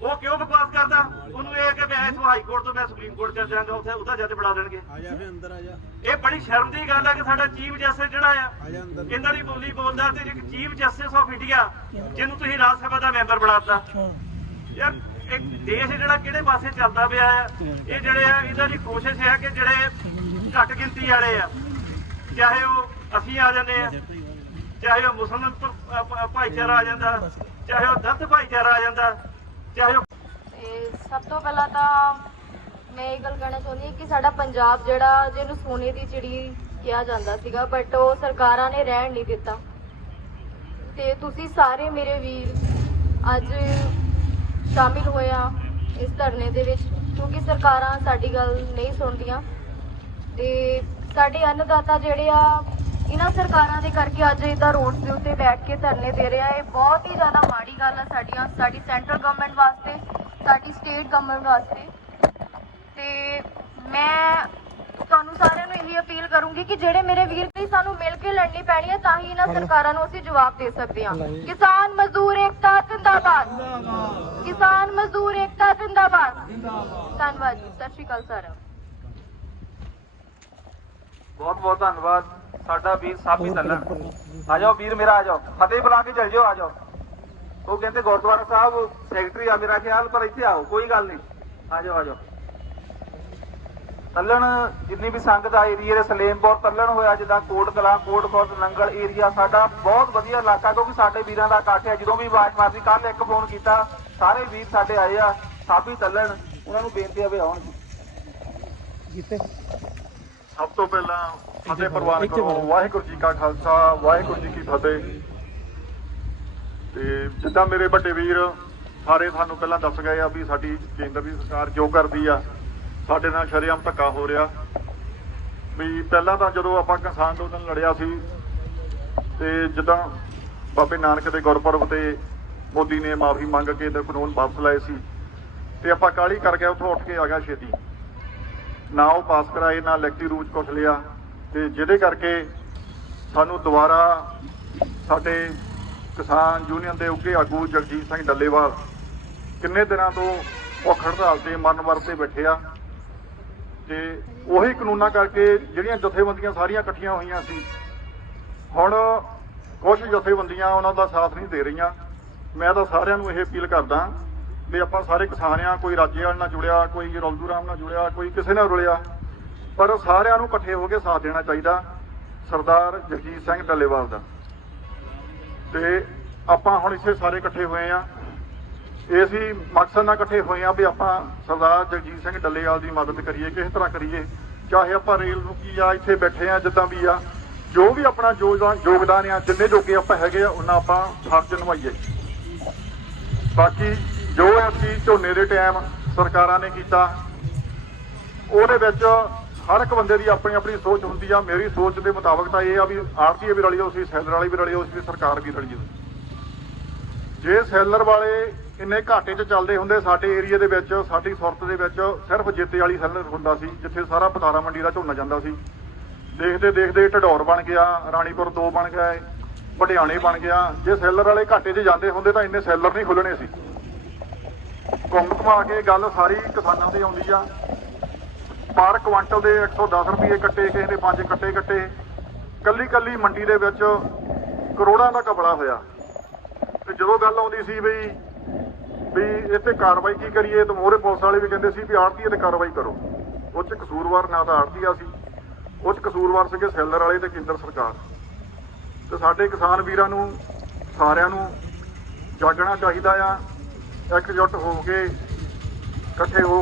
ਉਹ ਕਿਉਂ ਬਕਵਾਸ ਕਰਦਾ? ਉਹਨੂੰ ਇਹ ਕਿ ਮੈਂ ਇਥੋਂ ਹਾਈ ਕੋਰਟ ਤੋਂ ਮੈਂ ਸੁਪਰੀਮ ਕੋਰਟ ਚਲ ਜਾਵਾਂਗਾ ਉੱਥੇ ਉਹਦਾ ਜੱਜ ਬਣਾ ਦੇਣਗੇ। ਆ ਜਾ ਫੇ ਅੰਦਰ ਆ ਜਾ। ਇਹ ਬੜੀ ਸ਼ਰਮ ਦੀ ਗੱਲ ਹੈ ਕਿ ਸਾਡਾ ਚੀਫ ਜਸਟਿਸ ਜਿਹੜਾ ਆ ਆ ਇਹਨਾਂ ਦੀ ਬੋਲੀ ਬੋਲਦਾ ਤੇ ਇੱਕ ਚੀਫ ਜਸਟਿਸ ਆਫ ਇੰਡੀਆ ਜਿਹਨੂੰ ਤੁਸੀਂ ਰਾਜ ਸਭਾ ਦਾ ਮੈਂਬਰ ਬਣਾਤਾ ਯਾਰ ਇੱਕ ਦੇਸ਼ ਜਿਹੜਾ ਕਿਹੜੇ ਪਾਸੇ ਚੱਲਦਾ ਪਿਆ ਆ ਇਹ ਜਿਹੜੇ ਆ ਇਹਨਾਂ ਦੀ ਕੋਸ਼ਿਸ਼ ਹੈ ਕਿ ਜਿਹੜੇ ਘੱਟ ਗਿਣਤੀ ਵਾਲੇ ਆ ਚਾਹੇ ਉਹ ਅਸੀਂ ਆ ਜਾਂਦੇ ਆ ਚਾਹੇ ਉਹ ਮੁਸਲਮਾਨ ਭਾਈਚਾਰਾ ਆ ਜਾਂਦਾ ਚਾਹੇ ਉਹ ਦਲਿਤ ਭਾਈਚਾਰਾ ਆ ਜਾਂਦਾ ਤੇ ਸਭ ਤੋਂ ਪਹਿਲਾਂ ਤਾਂ ਮੈਂ ਇਹ ਗੱਲ ਕਹਿਣਾ ਚਾਹੁੰਦੀ ਹਾਂ ਕਿ ਸਾਡਾ ਪੰਜਾਬ ਜਿਹੜਾ ਜਿਹਨੂੰ ਸੋਨੇ ਦੀ ਚਿੜੀ ਕਿਹਾ ਜਾਂਦਾ ਸੀਗਾ ਬਟ ਉਹ ਸਰਕਾਰਾਂ ਨੇ ਰਹਿਣ ਨਹੀਂ ਦਿੱਤਾ। ਤੇ ਤੁਸੀਂ ਸਾਰੇ ਮੇਰੇ ਵੀਰ ਅੱਜ ਸ਼ਾਮਿਲ ਹੋਇਆ ਇਸ ਧਰਨੇ ਦੇ ਵਿੱਚ, ਕਿਉਂਕਿ ਸਰਕਾਰਾਂ ਸਾਡੀ ਗੱਲ ਨਹੀਂ ਸੁਣਦੀਆਂ। ਤੇ ਸਾਡੇ ਅੰਨਦਾਤਾ ਜਿਹੜੇ ਆ ਇਹਨਾਂ ਸਰਕਾਰਾਂ ਦੇ ਕਰਕੇ ਅੱਜ ਇਦਾਂ ਰੋਡ ਦੇ ਉੱਤੇ ਬੈਠ ਕੇ ਧਰਨੇ ਦੇ ਰਿਹਾ ਇਹ ਬਹੁਤ ਹੀ ਜ਼ਿਆਦਾ ਮਾੜੀ ਗੱਲ ਆ ਸਾਡੀਆਂ ਸਾਡੀ ਸੈਂਟਰਲ ਗਵਰਨਮੈਂਟ ਵਾਸਤੇ ਸਾਡੀ ਸਟੇਟ ਗਵਰਨਮੈਂਟ ਵਾਸਤੇ। ਤੇ ਮੈਂ ਤੁਹਾਨੂੰ ਸਾਰਿਆਂ ਨੂੰ ਇਹੀ ਅਪੀਲ ਕਰੂੰਗੀ ਕਿ ਜਿਹੜੇ ਮੇਰੇ ਵੀਰ ਨੇ ਸਾਨੂੰ ਮਿਲ ਕੇ ਲੜਨੀ ਪੈਣੀ ਹੈ ਤਾਂ ਹੀ ਇਹਨਾਂ ਸਰਕਾਰਾਂ ਨੂੰ ਅਸੀਂ ਜਵਾਬ ਦੇ ਸਕਦੇ ਹਾਂ। ਕਿਸਾਨ ਮਜ਼ਦੂਰ ਏਕਤਾ ਜ਼ਿੰਦਾਬਾਦ। ਕਿਸਾਨ ਮਜ਼ਦੂਰ ਏਕਤਾ ਜ਼ਿੰਦਾਬਾਦ। ਧੰਨਵਾਦ ਜੀ ਸਤਿ ਸ਼੍ਰੀ ਅਕਾਲ ਸਾਰਿਆਂ ਨੂੰ। ਬਹੁਤ ਬਹੁਤ ਧੰਨਵਾਦ। ਸਾਡਾ ਵੀਰ ਸਾਬੀ ਤੱਲਣ ਆ ਜਾਓ ਵੀਰ ਮੇਰਾ ਆ ਜਾਓ। ਫਤਿਹ ਬੁਲਾ ਕੇ ਚੱਲ ਜਾਓ ਆ ਜਾਓ। ਉਹ ਕਹਿੰਦੇ ਗੁਰਦੁਆਰਾ ਸਾਹਿਬ ਸੈਕਟਰੀ ਆ ਮੇਰਾ ਖਿਆਲ ਪਰ ਇੱਥੇ ਆਓ ਕੋਈ ਗੱਲ ਨਹੀਂ। ਆ ਜਾਓ ਆ ਜਾਓ। ਤੱਲਣ ਜਿੰਨੀ ਵੀ ਸੰਗਤ ਆ ਏਰੀਏ ਦੇ ਸਲੇਮਪੁਰ ਤੱਲਣ ਹੋਇਆ ਜਿੱਦਾਂ ਕੋਟ ਕਲਾਂ ਕੋਟ ਖੁਰਦ ਨੰਗਲ ਏਰੀਆ ਸਾਡਾ ਬਹੁਤ ਵਧੀਆ ਇਲਾਕਾ ਕਿਉਂਕਿ ਸਾਡੇ ਵੀਰਾਂ ਦਾ ਇਕੱਠ ਹੈ। ਜਦੋਂ ਵੀ ਆਵਾਜ਼ ਮਾਰਦੀ ਕੱਲ ਇੱਕ ਫੋਨ ਕੀਤਾ ਸਾਰੇ ਵੀਰ ਸਾਡੇ ਆਏ ਆ ਸਾਬੀ ਤੱਲਣ ਉਹਨਾਂ ਨੂੰ ਬੇਨਤੀ ਆ ਵੀ ਆਉਣ। ਸਭ ਤੋਂ ਪਹਿਲਾਂ ਫਤਿਹ ਪ੍ਰਵਾਨ ਕਰੋ। ਵਾਹਿਗੁਰੂ ਜੀ ਕਾ ਖਾਲਸਾ ਵਾਹਿਗੁਰੂ ਜੀ ਕੀ ਫਤਿਹ। ਤੇ ਜਿੱਦਾਂ ਮੇਰੇ ਵੱਡੇ ਵੀਰ ਸਾਰੇ ਸਾਨੂੰ ਪਹਿਲਾਂ ਦੱਸ ਗਏ ਆ ਵੀ ਸਾਡੀ ਕੇਂਦਰ ਦੀ ਸਰਕਾਰ ਜੋ ਕਰਦੀ ਆ ਸਾਡੇ ਨਾਲ ਸ਼ਰੇਆਮ ਧੱਕਾ ਹੋ ਰਿਹਾ। ਵੀ ਪਹਿਲਾਂ ਤਾਂ ਜਦੋਂ ਆਪਾਂ ਕਿਸਾਨ ਅੰਦੋਲਨ ਲੜਿਆ ਸੀ ਤੇ ਜਿੱਦਾਂ ਬਾਬੇ ਨਾਨਕ ਦੇ ਗੁਰਪੁਰਬ ਤੇ ਮੋਦੀ ਨੇ ਮਾਫੀ ਮੰਗ ਕੇ ਤੇ ਕਾਨੂੰਨ ਵਾਪਸ ਲਏ ਸੀ ਤੇ ਆਪਾਂ ਕਾਲੀ ਕਰ ਗਿਆ ਉੱਥੋਂ ਉੱਠ ਕੇ ਆ ਗਿਆ ਛੇਤੀ। ਨਾ ਉਹ ਪਾਸ ਕਰਾਏ ਨਾ ਰੂਪ 'ਚ ਕੁਛ ਲਿਆ। ਤੇ ਜਿਹਦੇ ਕਰਕੇ ਸਾਨੂੰ ਦੁਬਾਰਾ ਸਾਡੇ ਕਿਸਾਨ ਯੂਨੀਅਨ ਦੇ ਉੱਗੇ ਆਗੂ ਜਗਜੀਤ ਸਿੰਘ ਡੱਲੇਵਾਲ ਕਿੰਨੇ ਦਿਨਾਂ ਤੋਂ ਭੁੱਖ ਹੜਤਾਲ ਤੇ ਮਰਨ ਵਰਤ ਤੇ ਬੈਠੇ ਆ ਤੇ ਉਹੀ ਕਾਨੂੰਨਾਂ ਕਰਕੇ ਜਿਹੜੀਆਂ ਜਥੇਬੰਦੀਆਂ ਸਾਰੀਆਂ ਇਕੱਠੀਆਂ ਹੋਈਆਂ ਸੀ, ਹੁਣ ਕੁਝ ਜਥੇਬੰਦੀਆਂ ਉਹਨਾਂ ਦਾ ਸਾਥ ਨਹੀਂ ਦੇ ਰਹੀਆਂ। ਮੈਂ ਤਾਂ ਸਾਰਿਆਂ ਨੂੰ ਇਹ ਅਪੀਲ ਕਰਦਾ ਵੀ ਆਪਾਂ ਸਾਰੇ ਕਿਸਾਨ ਆ, ਕੋਈ ਰਾਜੇ ਨਾਲ ਜੁੜਿਆ, ਕੋਈ ਰੌਲਦੂ ਰਾਮ ਨਾਲ ਜੁੜਿਆ, ਕੋਈ ਕਿਸੇ ਨਾਲ ਰੁਲਿਆ ਪਰ ਸਾਰਿਆਂ ਨੂੰ ਇਕੱਠੇ ਹੋ ਕੇ ਸਾਥ ਦੇਣਾ ਚਾਹੀਦਾ ਸਰਦਾਰ ਜਗਜੀਤ ਸਿੰਘ ਡੱਲੇਵਾਲ ਦਾ। ਤੇ ਆਪਾਂ ਹੁਣ ਇੱਥੇ ਸਾਰੇ ਇਕੱਠੇ ਹੋਏ ਆ ਇਹ ਹੀ ਮਕਸਦ ਨਾਲ ਇਕੱਠੇ ਹੋਏ ਆ ਵੀ ਆਪਾਂ ਸਰਦਾਰ ਜਗਜੀਤ ਸਿੰਘ ਡੱਲੇਵਾਲ ਦੀ ਮਦਦ ਕਰੀਏ, ਕਿਸ ਤਰ੍ਹਾਂ ਕਰੀਏ। ਚਾਹੇ ਆਪਾਂ ਰੇਲ ਨੂੰ ਕੀ ਆ ਇੱਥੇ ਬੈਠੇ ਆ ਜਿੱਦਾਂ ਵੀ ਆ, ਜੋ ਵੀ ਆਪਣਾ ਯੋਗਦਾਨ ਯੋਗਦਾਨ ਆ, ਜਿੰਨੇ ਜੋਗੇ ਆਪਾਂ ਹੈਗੇ ਆ, ਉਹਨਾਂ ਆਪਾਂ ਫਰਜ਼ ਨਿਭਾਈਏ। ਬਾਕੀ ਜੋ ਅਸੀਂ ਝੋਨੇ ਦੇ ਟਾਈਮ ਸਰਕਾਰਾਂ ਨੇ ਕੀਤਾ, ਉਹਦੇ ਵਿੱਚ ਹਰ ਇੱਕ ਬੰਦੇ ਦੀ ਆਪਣੀ ਆਪਣੀ ਸੋਚ ਹੁੰਦੀ ਆ। ਮੇਰੀ ਸੋਚ ਦੇ ਮੁਤਾਬਕ ਤਾਂ ਇਹ ਆ ਵੀ ਆੜਤੀਏ ਵੀ ਰਲੀ ਹੋ ਸੀ, ਸੈਲਰ ਵਾਲੀ ਵੀ ਰਲੀ ਹੋ ਸੀ ਸਰਕਾਰ ਵੀ ਰਲੀ ਜੇ ਸੈਲਰ ਵਾਲੇ ਇੰਨੇ ਘਾਟੇ 'ਚ ਚੱਲਦੇ ਹੁੰਦੇ, ਸਾਡੇ ਏਰੀਆ ਦੇ ਵਿੱਚ, ਸਾਡੀ ਸੁਰਤ ਦੇ ਵਿੱਚ ਸਿਰਫ ਜੇਤੇ ਵਾਲੀ ਸੈਲਰ ਹੁੰਦਾ ਸੀ, ਜਿੱਥੇ ਸਾਰਾ ਪਤਾਰਾ ਮੰਡੀ ਦਾ ਝੋਨਾ ਜਾਂਦਾ ਸੀ। ਦੇਖਦੇ ਦੇਖਦੇ ਢਡੌਰ ਬਣ ਗਿਆ, ਰਾਣੀਪੁਰ 2 ਬਣ ਗਿਆ ਪਟਿਆਣੇ ਬਣ ਗਿਆ। ਜੇ ਸੈਲਰ ਵਾਲੇ ਘਾਟੇ 'ਚ ਜਾਂਦੇ ਹੁੰਦੇ ਤਾਂ ਇੰਨੇ ਸੈਲਰ ਨਹੀਂ ਖੁੱਲਣੇ ਸੀ। ਘੁੰਮ ਘੁਮਾ ਕੇ ਗੱਲ ਸਾਰੀ ਕਿਸਾਨਾਂ ਦੀ ਆਉਂਦੀ ਆ। ਪਰ ਕੁਆਂਟਲ ਦੇ 110 ਰੁਪਏ ਕੱਟੇ, ਕਿਸੇ ਨੇ 5 ਕੱਟੇ ਕੱਟੇ। ਕੱਲੀ ਕੱਲੀ ਮੰਡੀ ਦੇ ਵਿੱਚ ਕਰੋੜਾਂ ਦਾ ਕਬੜਾ ਹੋਇਆ। ਤੇ ਜਦੋਂ ਗੱਲ ਆਉਂਦੀ ਸੀ ਵੀ ਵੀ ਇੱਥੇ ਕਾਰਵਾਈ ਕੀ ਕਰੀਏ, ਤੇ ਮੋਹਰੇ ਪੁਲਿਸ ਵਾਲੇ ਵੀ ਕਹਿੰਦੇ ਸੀ ਵੀ ਆੜਤੀਏ ਤੇ ਕਾਰਵਾਈ ਕਰੋ। ਉਹ ਚ ਕਸੂਰਵਾਰ ਨਾ ਤਾਂ ਆੜਤੀਆ ਸੀ, ਉਹ ਚ ਕਸੂਰਵਾਰ ਸੀਗੇ ਸੈਲਰ ਵਾਲੇ ਤੇ ਕੇਂਦਰ ਸਰਕਾਰ। ਤੇ ਸਾਡੇ ਕਿਸਾਨ ਵੀਰਾਂ ਨੂੰ, ਸਾਰਿਆਂ ਨੂੰ ਜਾਗਣਾ ਚਾਹੀਦਾ ਆ। ਇਕਜੁੱਟ ਹੋ ਕੇ ਇਕੱਠੇ ਹੋ